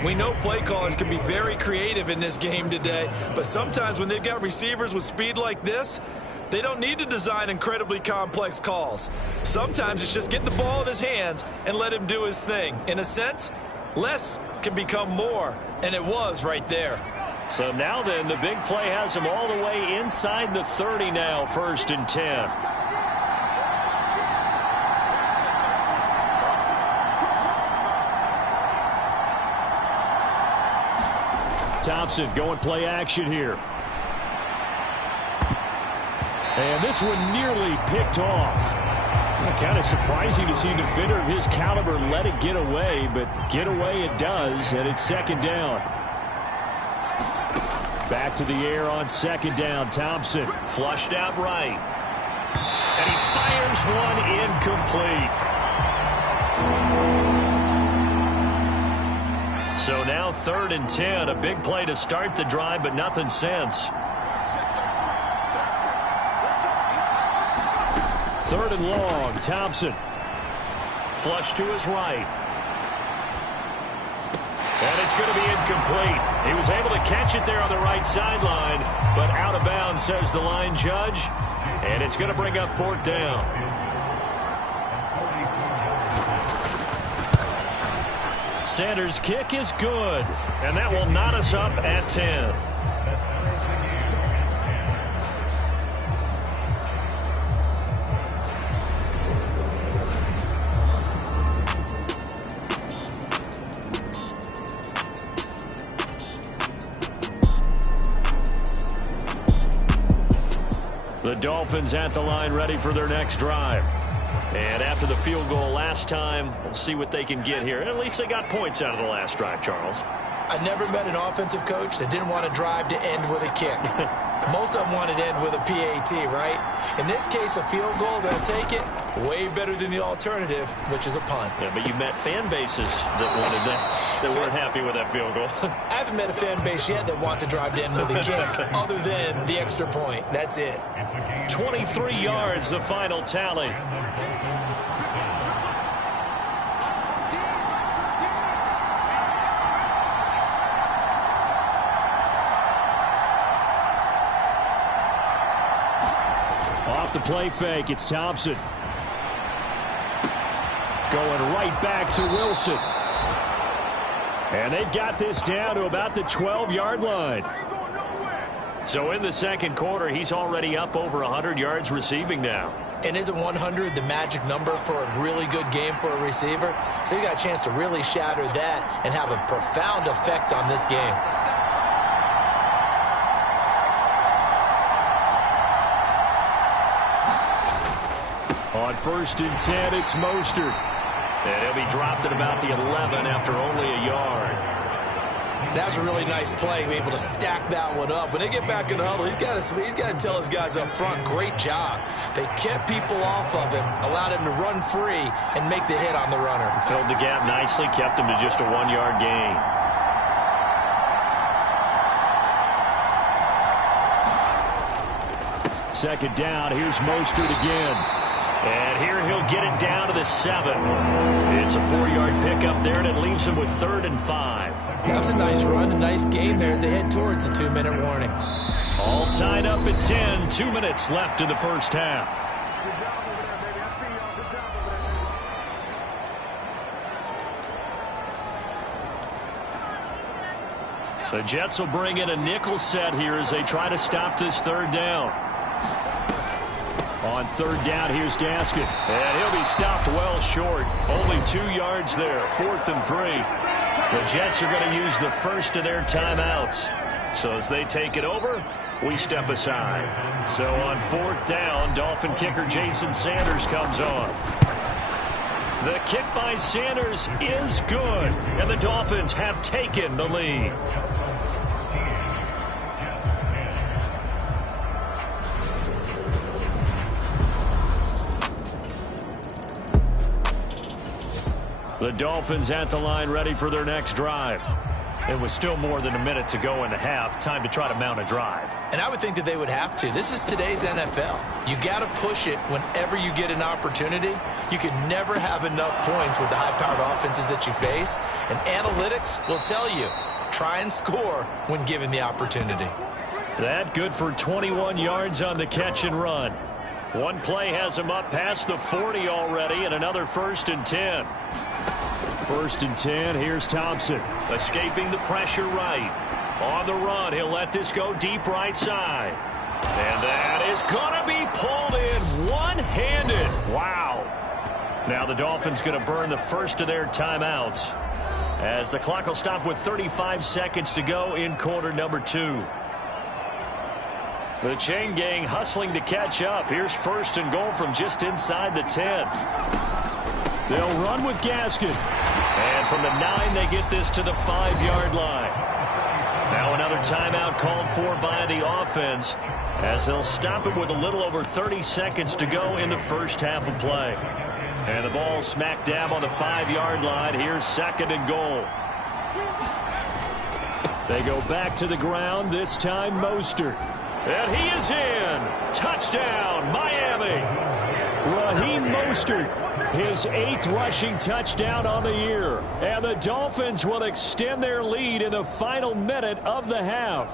We know play callers can be very creative in this game today, but sometimes when they've got receivers with speed like this, they don't need to design incredibly complex calls. Sometimes it's just get the ball in his hands and let him do his thing. In a sense, less can become more, and it was right there. So now then, the big play has him all the way inside the 30 now, first and 10. Thompson going play action here. And this one nearly picked off. Kind of surprising to see a defender of his caliber let it get away, but get away it does, and it's second down. Back to the air on second down. Thompson flushed out right. And he fires one incomplete. So now 3rd and 10. A big play to start the drive, but nothing since. 3rd and long. Thompson. Flush to his right. And it's going to be incomplete. He was able to catch it there on the right sideline, but out of bounds, says the line judge. And it's going to bring up 4th down. Sanders' kick is good, and that will knot us up at 10. The Dolphins at the line ready for their next drive. And after the field goal last time, we'll see what they can get here. At least they got points out of the last drive, Charles. I never met an offensive coach that didn't want to drive to end with a kick. Most of them wanted to end with a PAT, right? In this case, a field goal, they'll take it. Way better than the alternative, which is a punt. Yeah, but you met fan bases that wanted that weren't happy with that field goal. I haven't met a fan base yet that wants to drive to end with a kick, other than the extra point. That's it. 23 yards, the final tally. Off the play fake, it's Thompson. Going right back to Wilson. And they've got this down to about the 12-yard line. So in the second quarter, he's already up over 100 yards receiving now. And isn't 100 the magic number for a really good game for a receiver? So he got a chance to really shatter that and have a profound effect on this game. On 1st and 10, it's Mostert. And he'll be dropped at about the 11 after only a yard. That was a really nice play, able to stack that one up. When they get back in the huddle, he's got to tell his guys up front, great job. They kept people off of him, allowed him to run free and make the hit on the runner. Filled the gap nicely, kept him to just a 1-yard gain. Second down, here's Mostert again. And here he'll get it down to the 7. It's a 4-yard pickup there, and it leaves him with 3rd and 5. That was a nice run, a nice game there as they head towards the 2-minute warning. All tied up at 10. 2 minutes left in the first half. The Jets will bring in a nickel set here as they try to stop this 3rd down. On 3rd down, here's Gaskin. And he'll be stopped well short. Only 2 yards there. 4th and 3. The Jets are going to use the first of their timeouts. So as they take it over, we step aside. So on 4th down, Dolphin kicker Jason Sanders comes on. The kick by Sanders is good. And the Dolphins have taken the lead. The Dolphins at the line ready for their next drive. It was still more than a minute to go in the half. Time to try to mount a drive. And I would think that they would have to. This is today's NFL. You got to push it whenever you get an opportunity. You can never have enough points with the high-powered offenses that you face. And analytics will tell you, try and score when given the opportunity. That good for 21 yards on the catch and run. One play has him up past the 40 already, and another 1st and 10. 1st and 10, here's Thompson. Escaping the pressure right. On the run, he'll let this go deep right side. And that is going to be pulled in one-handed. Wow. Now the Dolphins going to burn the first of their timeouts. as the clock will stop with 35 seconds to go in quarter number 2. The chain gang hustling to catch up. Here's first and goal from just inside the 10. They'll run with Gaskin. And from the 9, they get this to the 5-yard line. Now another timeout called for by the offense, as they'll stop it with a little over 30 seconds to go in the first half of play. And the ball smack dab on the 5-yard line. Here's second and goal. They go back to the ground, this time Mostert. And he is in. Touchdown, Miami. Raheem Mostert, his 8th rushing touchdown on the year. And the Dolphins will extend their lead in the final minute of the half.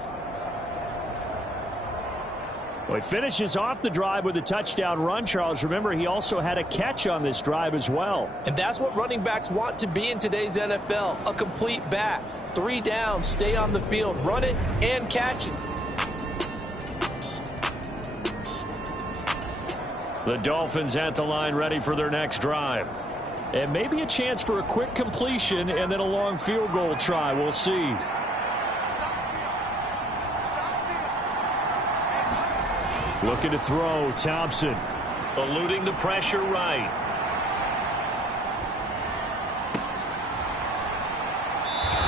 Well, he finishes off the drive with a touchdown run, Charles. Remember, he also had a catch on this drive as well. And that's what running backs want to be in today's NFL, a complete back. 3 down, stay on the field, run it, and catch it. The Dolphins at the line ready for their next drive. And maybe a chance for a quick completion and then a long field goal try. We'll see. Looking to throw, Thompson. Eluding the pressure right.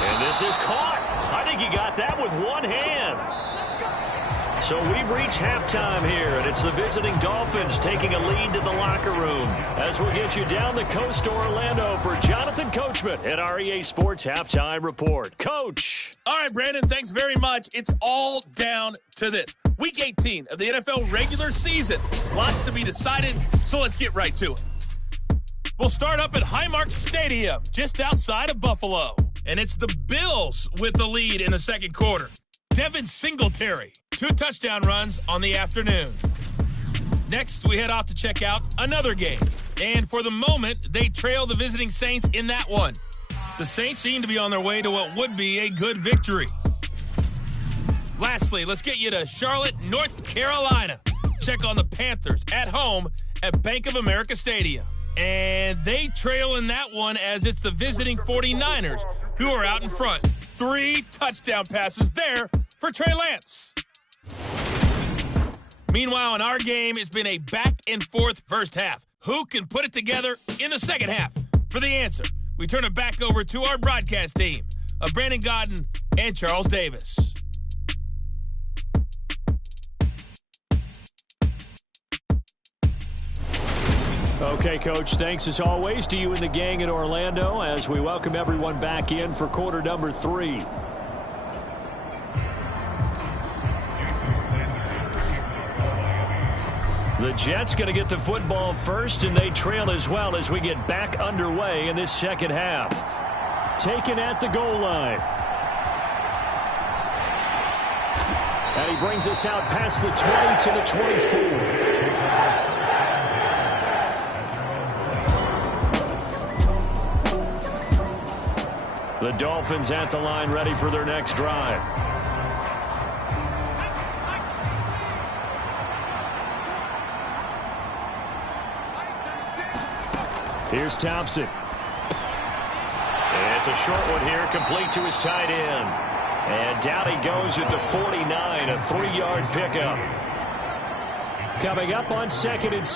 And this is caught. I think he got that with one hand. So we've reached halftime here, and it's the visiting Dolphins taking a lead to the locker room. As we'll get you down the coast to Orlando for Jonathan Coachman at REA Sports Halftime Report. Coach. All right, Brandon, thanks very much. It's all down to this. Week 18 of the NFL regular season. Lots to be decided, so let's get right to it. We'll start up at Highmark Stadium, just outside of Buffalo. And it's the Bills with the lead in the second quarter. Devin Singletary, 2 touchdown runs on the afternoon. Next, we head off to check out another game. And for the moment, they trail the visiting Saints in that one. The Saints seem to be on their way to what would be a good victory. Lastly, let's get you to Charlotte, North Carolina. Check on the Panthers at home at Bank of America Stadium. And they trail in that one as it's the visiting 49ers who are out in front. 3 touchdown passes there for Trey Lance. Meanwhile, in our game, it's been a back-and-forth first half. Who can put it together in the second half? For the answer, we turn it back over to our broadcast team of Brandon Gaudin and Charles Davis. Okay, Coach, thanks as always to you and the gang in Orlando as we welcome everyone back in for quarter number 3. The Jets going to get the football first, and they trail as well as we get back underway in this second half. Taken at the goal line. And he brings us out past the 20 to the 24. The Dolphins at the line ready for their next drive. Here's Thompson. It's a short one here, complete to his tight end. And down he goes at the 49, a 3-yard pickup. Coming up on second and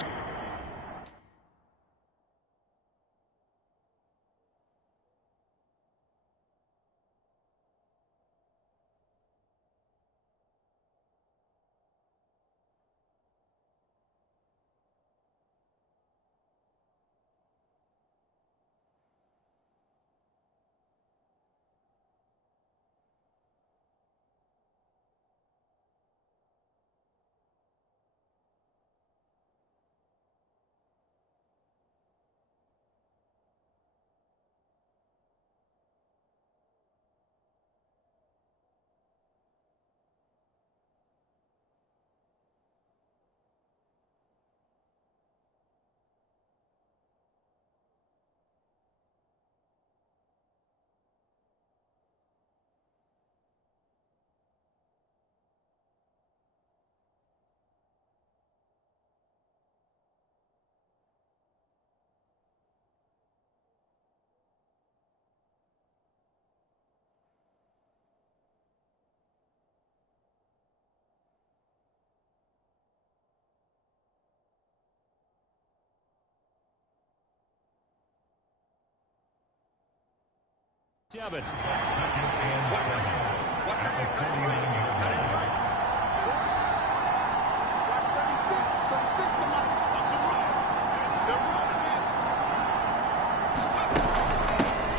7.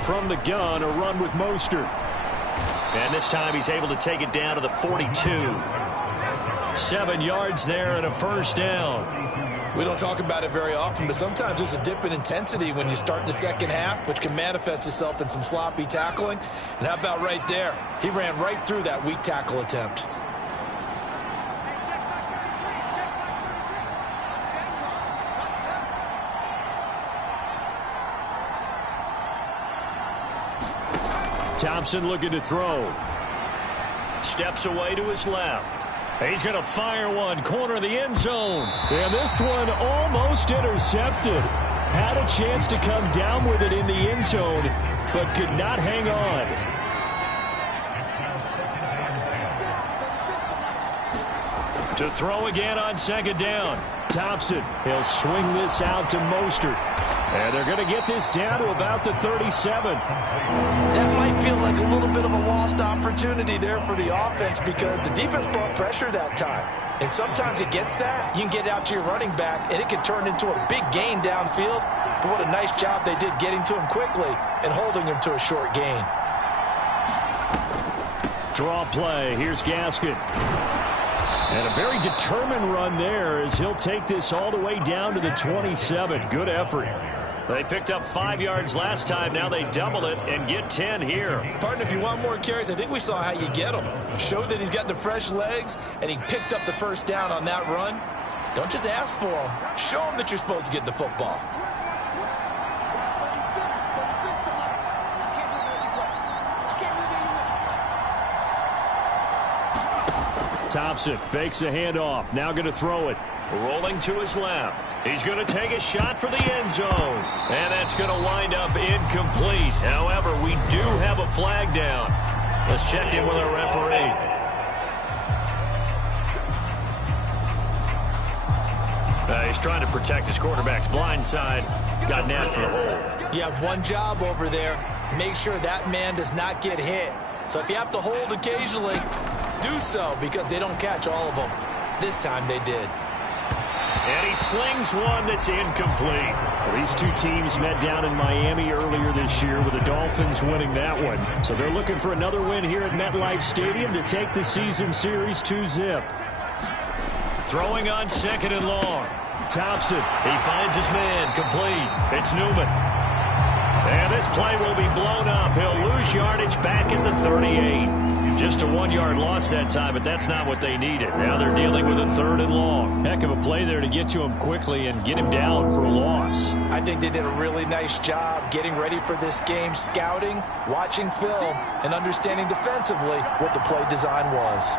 From the gun, a run with Mostert. And this time he's able to take it down to the 42. 7 yards there and a first down. We don't talk about it very often, but sometimes there's a dip in intensity when you start the second half, which can manifest itself in some sloppy tackling. And how about right there? He ran right through that weak tackle attempt. Thompson looking to throw. Steps away to his left. He's going to fire one, corner of the end zone. And this one almost intercepted. Had a chance to come down with it in the end zone, but could not hang on. To throw again on second down. Thompson, he'll swing this out to Mostert. And they're going to get this down to about the 37. That might feel like a little bit of a lost opportunity there for the offense because the defense brought pressure that time. And sometimes against that, you can get out to your running back, and it can turn into a big gain downfield. But what a nice job they did getting to him quickly and holding him to a short gain. Draw play. Here's Gaskin. And a very determined run there as he'll take this all the way down to the 27. Good effort. They picked up 5 yards last time. Now they double it and get 10 here. Partner, if you want more carries, I think we saw how you get them. Showed that he's got the fresh legs, and he picked up the first down on that run. Don't just ask for them. Show them that you're supposed to get the football. Thompson fakes a handoff. Now going to throw it. Rolling to his left. He's going to take a shot for the end zone. And that's going to wind up incomplete. However, we do have a flag down. Let's check in with our referee. He's trying to protect his quarterback's blind side. Got nabbed for the hole. You have one job over there. Make sure that man does not get hit. So if you have to hold occasionally, do so because they don't catch all of them. This time they did. And he slings one that's incomplete. Well, these two teams met down in Miami earlier this year with the Dolphins winning that one. So they're looking for another win here at MetLife Stadium to take the season series 2-zip. Throwing on second and long. Thompson, he finds his man, complete. It's Newman. And this play will be blown up. He'll lose yardage back at the 38. Just a 1-yard loss that time, but that's not what they needed. Now they're dealing with a third and long. Heck of a play there to get to him quickly and get him down for a loss. I think they did a really nice job getting ready for this game, scouting, watching film, and understanding defensively what the play design was.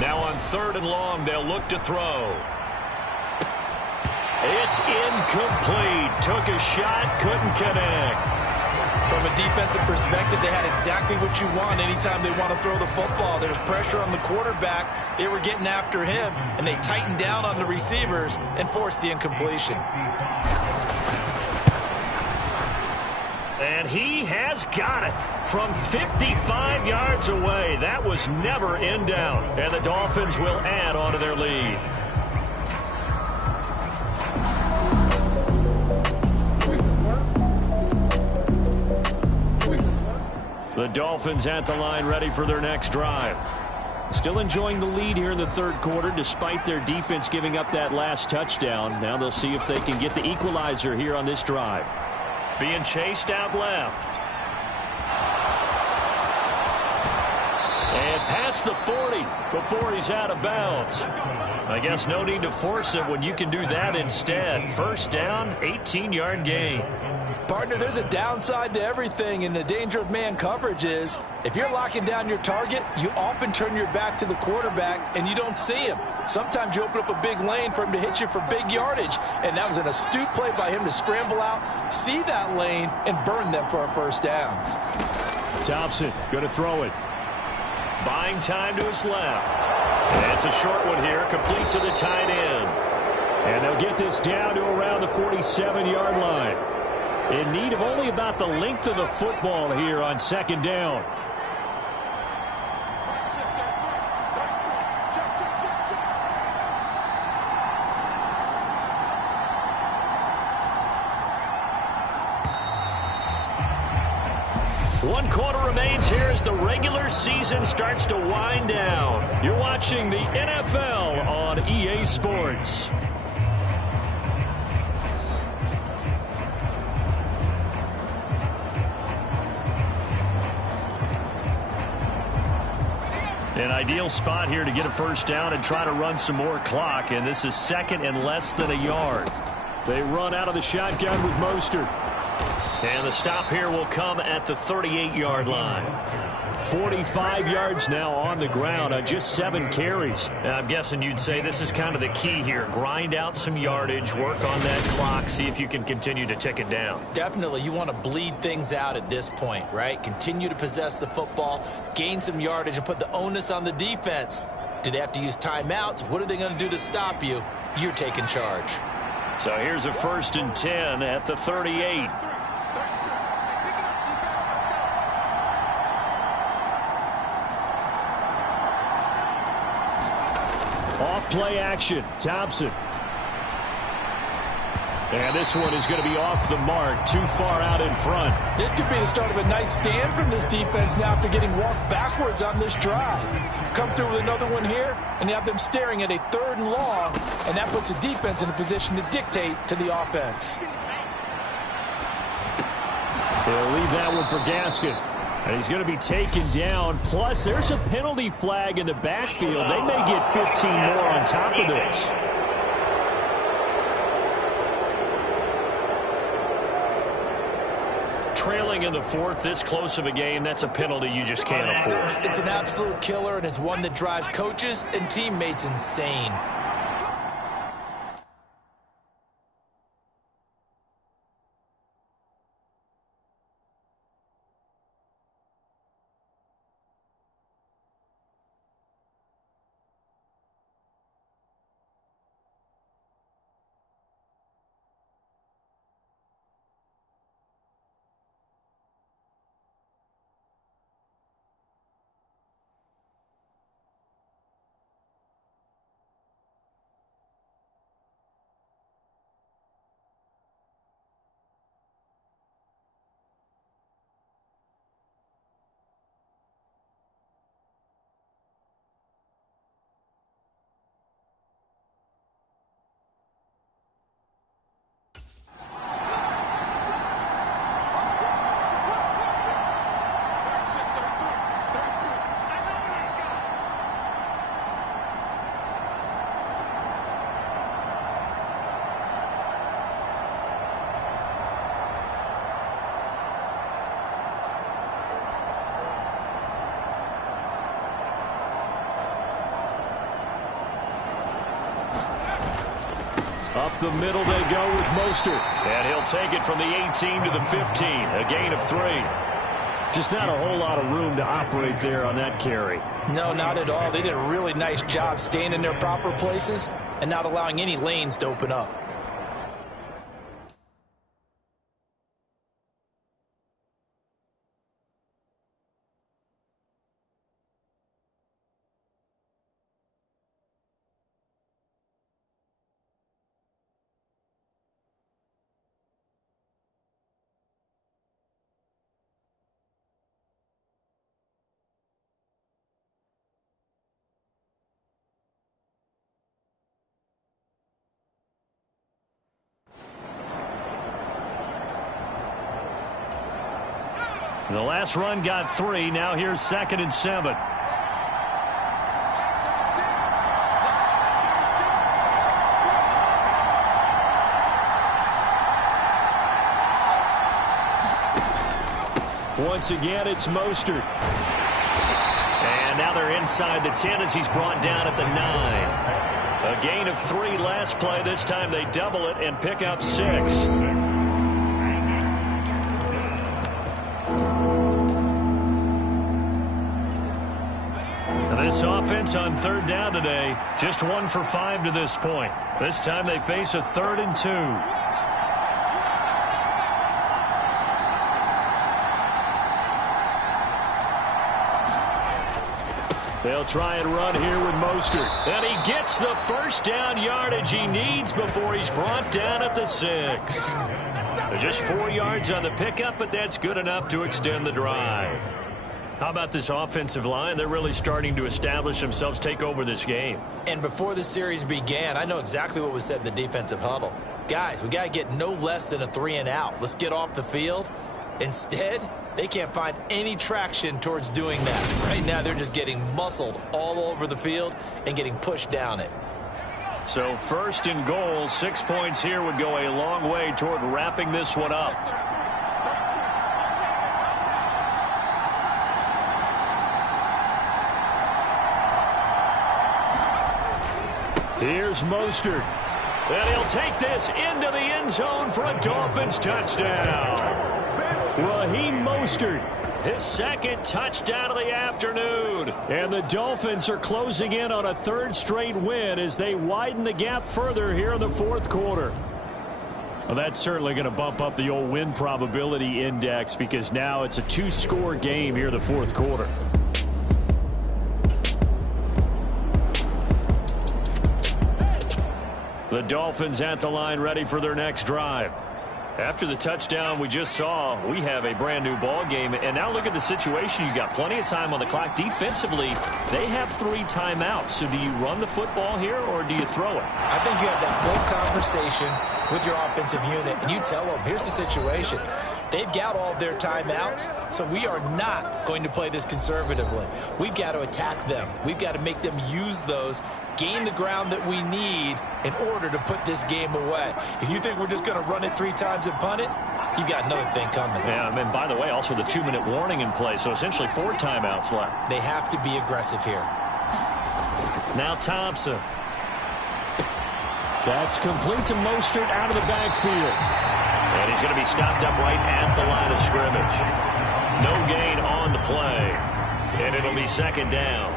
Now on third and long, they'll look to throw. It's incomplete. Took a shot, couldn't connect. From a defensive perspective, they had exactly what you want anytime they want to throw the football. There's pressure on the quarterback. They were getting after him, and they tightened down on the receivers and forced the incompletion. And he has got it from 55 yards away. That was never in doubt. And the Dolphins will add on to their lead. The Dolphins at the line ready for their next drive. Still enjoying the lead here in the third quarter despite their defense giving up that last touchdown. Now they'll see if they can get the equalizer here on this drive. Being chased out left. And past the 40 before he's out of bounds. I guess no need to force it when you can do that instead. First down, 18-yard gain. Partner, there's a downside to everything, and the danger of man coverage is if you're locking down your target, you often turn your back to the quarterback and you don't see him. Sometimes you open up a big lane for him to hit you for big yardage, and that was an astute play by him to scramble out, see that lane, and burn them for a first down. Thompson going to throw it. Buying time to his left. And it's a short one here, complete to the tight end. And they'll get this down to around the 47-yard line. In need of only about the length of the football here on second down. One quarter remains here as the regular season starts to wind down. You're watching the NFL on EA Sports. An ideal spot here to get a first down and try to run some more clock, and this is second and less than a yard. They run out of the shotgun with Mostert. And the stop here will come at the 38-yard line. 45 yards now on the ground on just 7 carries. And I'm guessing you'd say this is kind of the key here. Grind out some yardage, work on that clock, see if you can continue to tick it down. Definitely. You want to bleed things out at this point, right? Continue to possess the football, gain some yardage, and put the onus on the defense. Do they have to use timeouts? What are they going to do to stop you? You're taking charge. So here's a 1st and 10 at the 38. Off play action, Thompson. And this one is going to be off the mark, too far out in front. This could be the start of a nice stand from this defense now after getting walked backwards on this drive. Come through with another one here, and you have them staring at a 3rd and long, and that puts the defense in a position to dictate to the offense. They'll leave that one for Gaskin. And he's going to be taken down. Plus, there's a penalty flag in the backfield. They may get 15 more on top of this. Trailing in the 4th, this close of a game, that's a penalty you just can't afford. It's an absolute killer, and it's one that drives coaches and teammates insane. Up the middle they go with Mostert. And he'll take it from the 18 to the 15. A gain of 3. Just not a whole lot of room to operate there on that carry. No, not at all. They did a really nice job staying in their proper places and not allowing any lanes to open up. The last run got 3. Now here's 2nd and 7. Once again, it's Mostert. And now they're inside the 10 as he's brought down at the 9. A gain of 3 last play. This time they double it and pick up 6. This offense on 3rd down today, just 1 for 5 to this point. This time they face a 3rd and 2. They'll try and run here with Mostert. And he gets the first down yardage he needs before he's brought down at the 6. Just 4 yards on the pickup, but that's good enough to extend the drive. How about this offensive line? They're really starting to establish themselves, take over this game. And before the series began, I know exactly what was said in the defensive huddle. Guys, we got to get no less than a 3 and out. Let's get off the field. Instead, they can't find any traction towards doing that. Right now, they're just getting muscled all over the field and getting pushed down it. So 1st and goal, 6 points here would go a long way toward wrapping this one up. Here's Mostert. And he'll take this into the end zone for a Dolphins touchdown. Raheem Mostert, his 2nd touchdown of the afternoon. And the Dolphins are closing in on a 3rd straight win as they widen the gap further here in the 4th quarter. Well, that's certainly going to bump up the old win probability index because now it's a 2-score game here in the 4th quarter. The Dolphins at the line ready for their next drive. After the touchdown we just saw, we have a brand new ball game. And now look at the situation. You got plenty of time on the clock. Defensively, they have 3 timeouts. So do you run the football here or do you throw it? I think you have that full conversation with your offensive unit, and you tell them, here's the situation. They've got all of their timeouts, so we are not going to play this conservatively. We've got to attack them. We've got to make them use those, gain the ground that we need in order to put this game away. If you think we're just going to run it 3 times and punt it, you've got another thing coming. Yeah, and by the way, also the 2-minute warning in play, so essentially 4 timeouts left. They have to be aggressive here. Now Thompson. That's complete to Mostert out of the backfield. And he's going to be stopped up right at the line of scrimmage. No gain on the play. And it'll be 2nd down.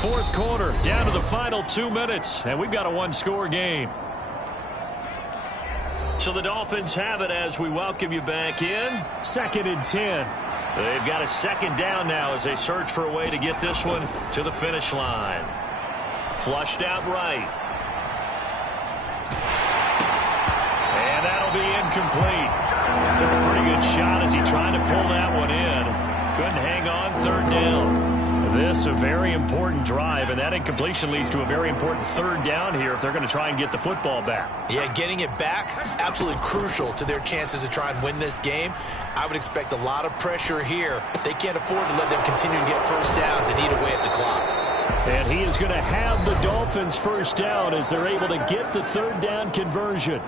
4th quarter, down to the final 2 minutes. And we've got a 1-score game. So the Dolphins have it as we welcome you back in. 2nd and 10. They've got a 2nd down now as they search for a way to get this one to the finish line. Flushed out right. And that'll be incomplete. Took a pretty good shot as he tried to pull that one in. Couldn't hang on 3rd down. This a very important drive, and that incompletion leads to a very important 3rd down here if they're going to try and get the football back. Yeah, getting it back, absolutely crucial to their chances to try and win this game. I would expect a lot of pressure here. They can't afford to let them continue to get 1st downs and eat away at the clock. And he is going to have the Dolphins 1st down as they're able to get the 3rd down conversion.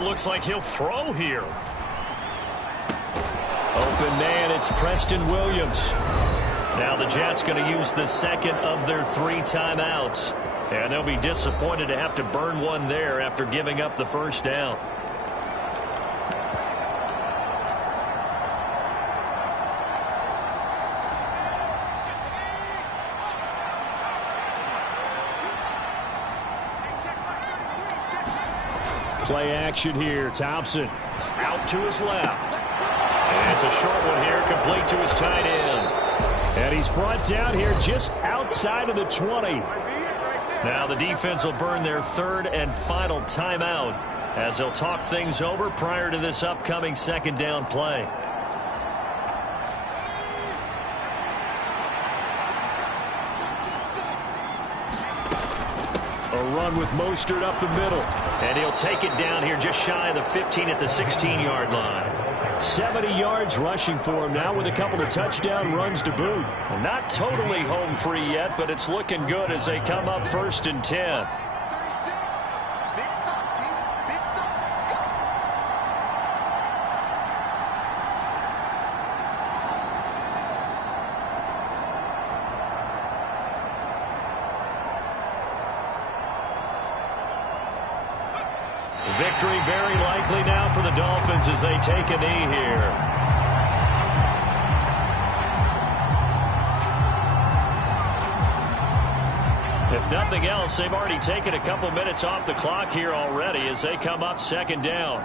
Looks like he'll throw here. Open man, it's Preston Williams. Now the Jets going to use the 2nd of their 3 timeouts. And they'll be disappointed to have to burn one there after giving up the 1st down. Play action here. Thompson out to his left. And it's a short one here, complete to his tight end. And he's brought down here just outside of the 20. Now the defense will burn their 3rd and final timeout as they'll talk things over prior to this upcoming 2nd down play. A run with Mostert up the middle. And he'll take it down here just shy of the 15 at the 16-yard line. 70 yards rushing for him now with a couple of touchdown runs to boot. Well, not totally home free yet, but it's looking good as they come up 1st and 10. Victory very likely now for the Dolphins as they take a knee here. If nothing else, they've already taken a couple minutes off the clock here already as they come up 2nd down.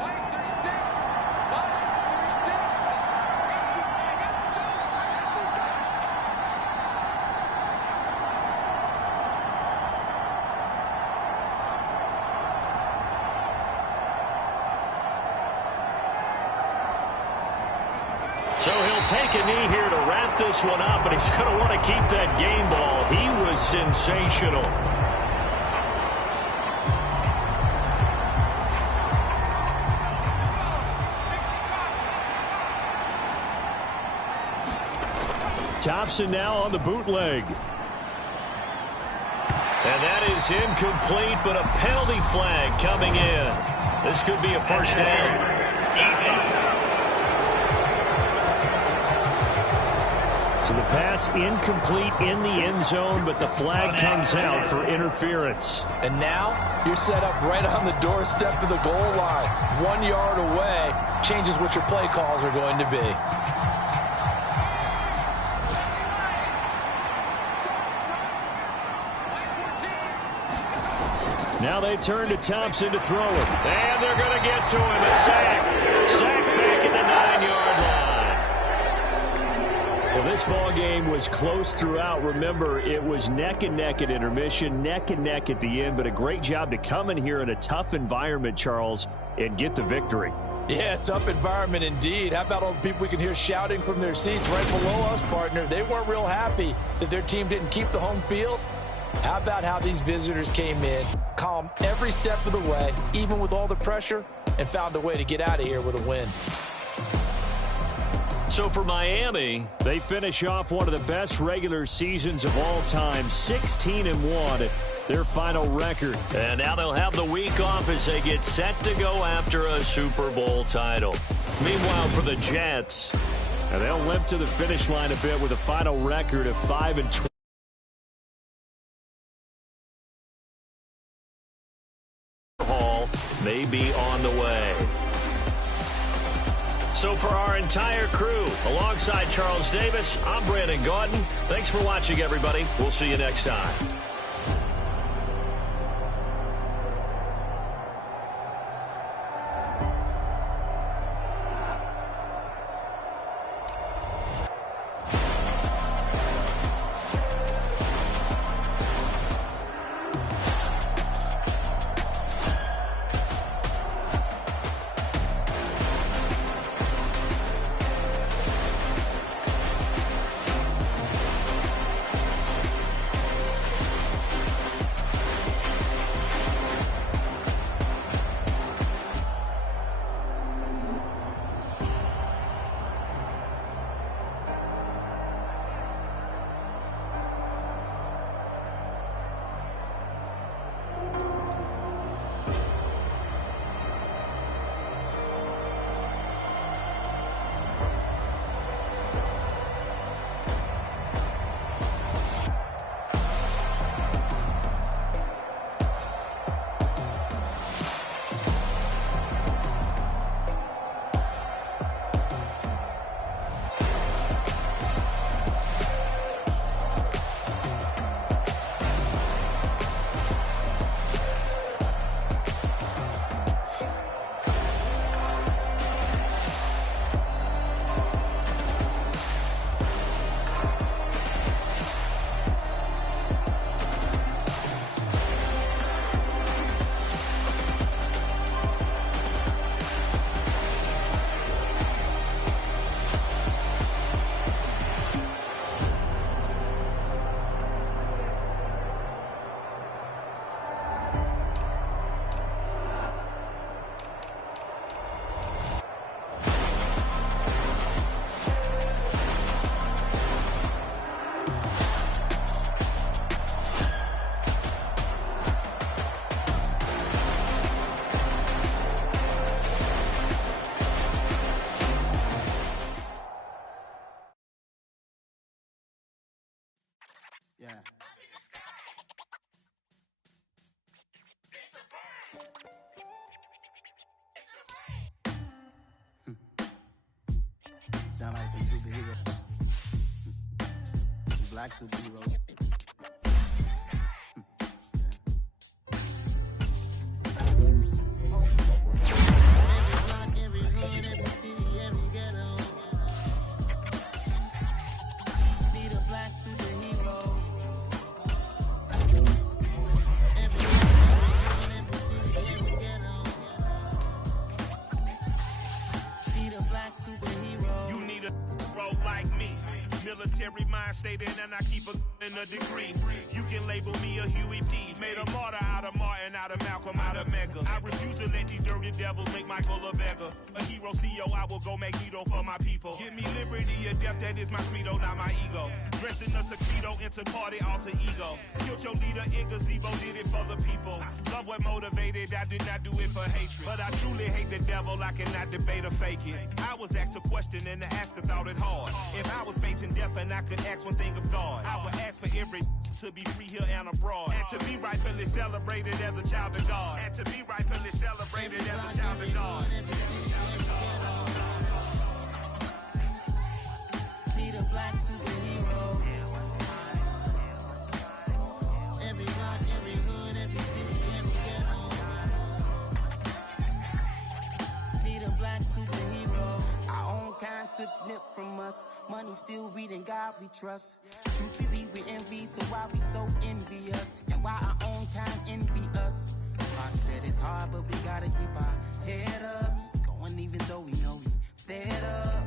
So he'll take a knee here to wrap this one up, and he's going to want to keep that game ball. He was sensational. Thompson now on the bootleg. And that is incomplete, but a penalty flag coming in. This could be a first down. So the pass incomplete in the end zone, but the flag comes out for interference. And now you're set up right on the doorstep of the goal line. 1 yard away changes what your play calls are going to be. Now they turn to Thompson to throw it. And they're going to get to him. A sack. Sack back at the 9-yard line. Well, this ball game was close throughout. Remember, it was neck and neck at intermission, neck and neck at the end, but a great job to come in here in a tough environment, Charles, and get the victory. Yeah, tough environment indeed. How about all the people we can hear shouting from their seats right below us, partner? They weren't real happy that their team didn't keep the home field. How about how these visitors came in, calm every step of the way, even with all the pressure, and found a way to get out of here with a win. So for Miami, they finish off one of the best regular seasons of all time, 16-1, their final record. And now they'll have the week off as they get set to go after a Super Bowl title. Meanwhile, for the Jets, they'll limp to the finish line a bit with a final record of 5-20. May be on the way. So for our entire crew, alongside Charles Davis, I'm Brandon Gaudin. Thanks for watching, everybody. We'll see you next time. Yeah. Sound like some superheroes. Black superheroes. Every block, every hood, every city, every ghetto. Need a black superhero. Every hood, every city, every ghetto. Need a black superhero. You need a bro like me. Military mind stated, and I keep in a degree. You can label me a Huey P. Made a martyr out of Martin, out of Malcolm, out of Mega. I refuse to let these dirty devils make Michael a beggar. A hero CEO, I will go Magneto for my people. Give me liberty or death, that is my credo, not my ego. Dressed in a tuxedo, into party, alter ego. Killed your leader, in gazebo, did it for the people. Love what motivated, I did not do it for hatred. But I truly hate the devil, I cannot debate or fake it. I was asked a question and the asker thought it hard. If I was facing death and I could ask one thing of God, I would ask for every to be free here and abroad, and to be rightfully celebrated as a child of God, and to be rightfully celebrated as a child of God. Need a black superhero. Every block, every hood, every city, every ghetto. Need a black superhero. Our own kind took nip from us. Money still reading God we trust. Truthfully we envy, so why we so envious? And why our own kind envy us? Mark said it's hard, but we gotta keep our head up. Going even though we know we fed up.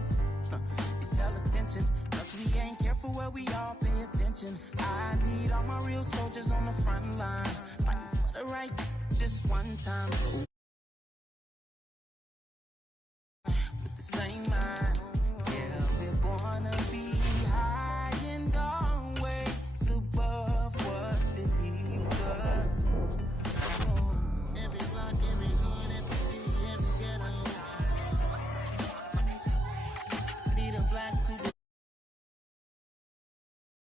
It's hell attention, cause we ain't careful where we all pay attention. I need all my real soldiers on the front line, fighting for the right just one time. So with the same mind, yeah, we're born to be high and always above what's beneath us. So, every block, every hood, every city, every ghetto. Need a black superhero.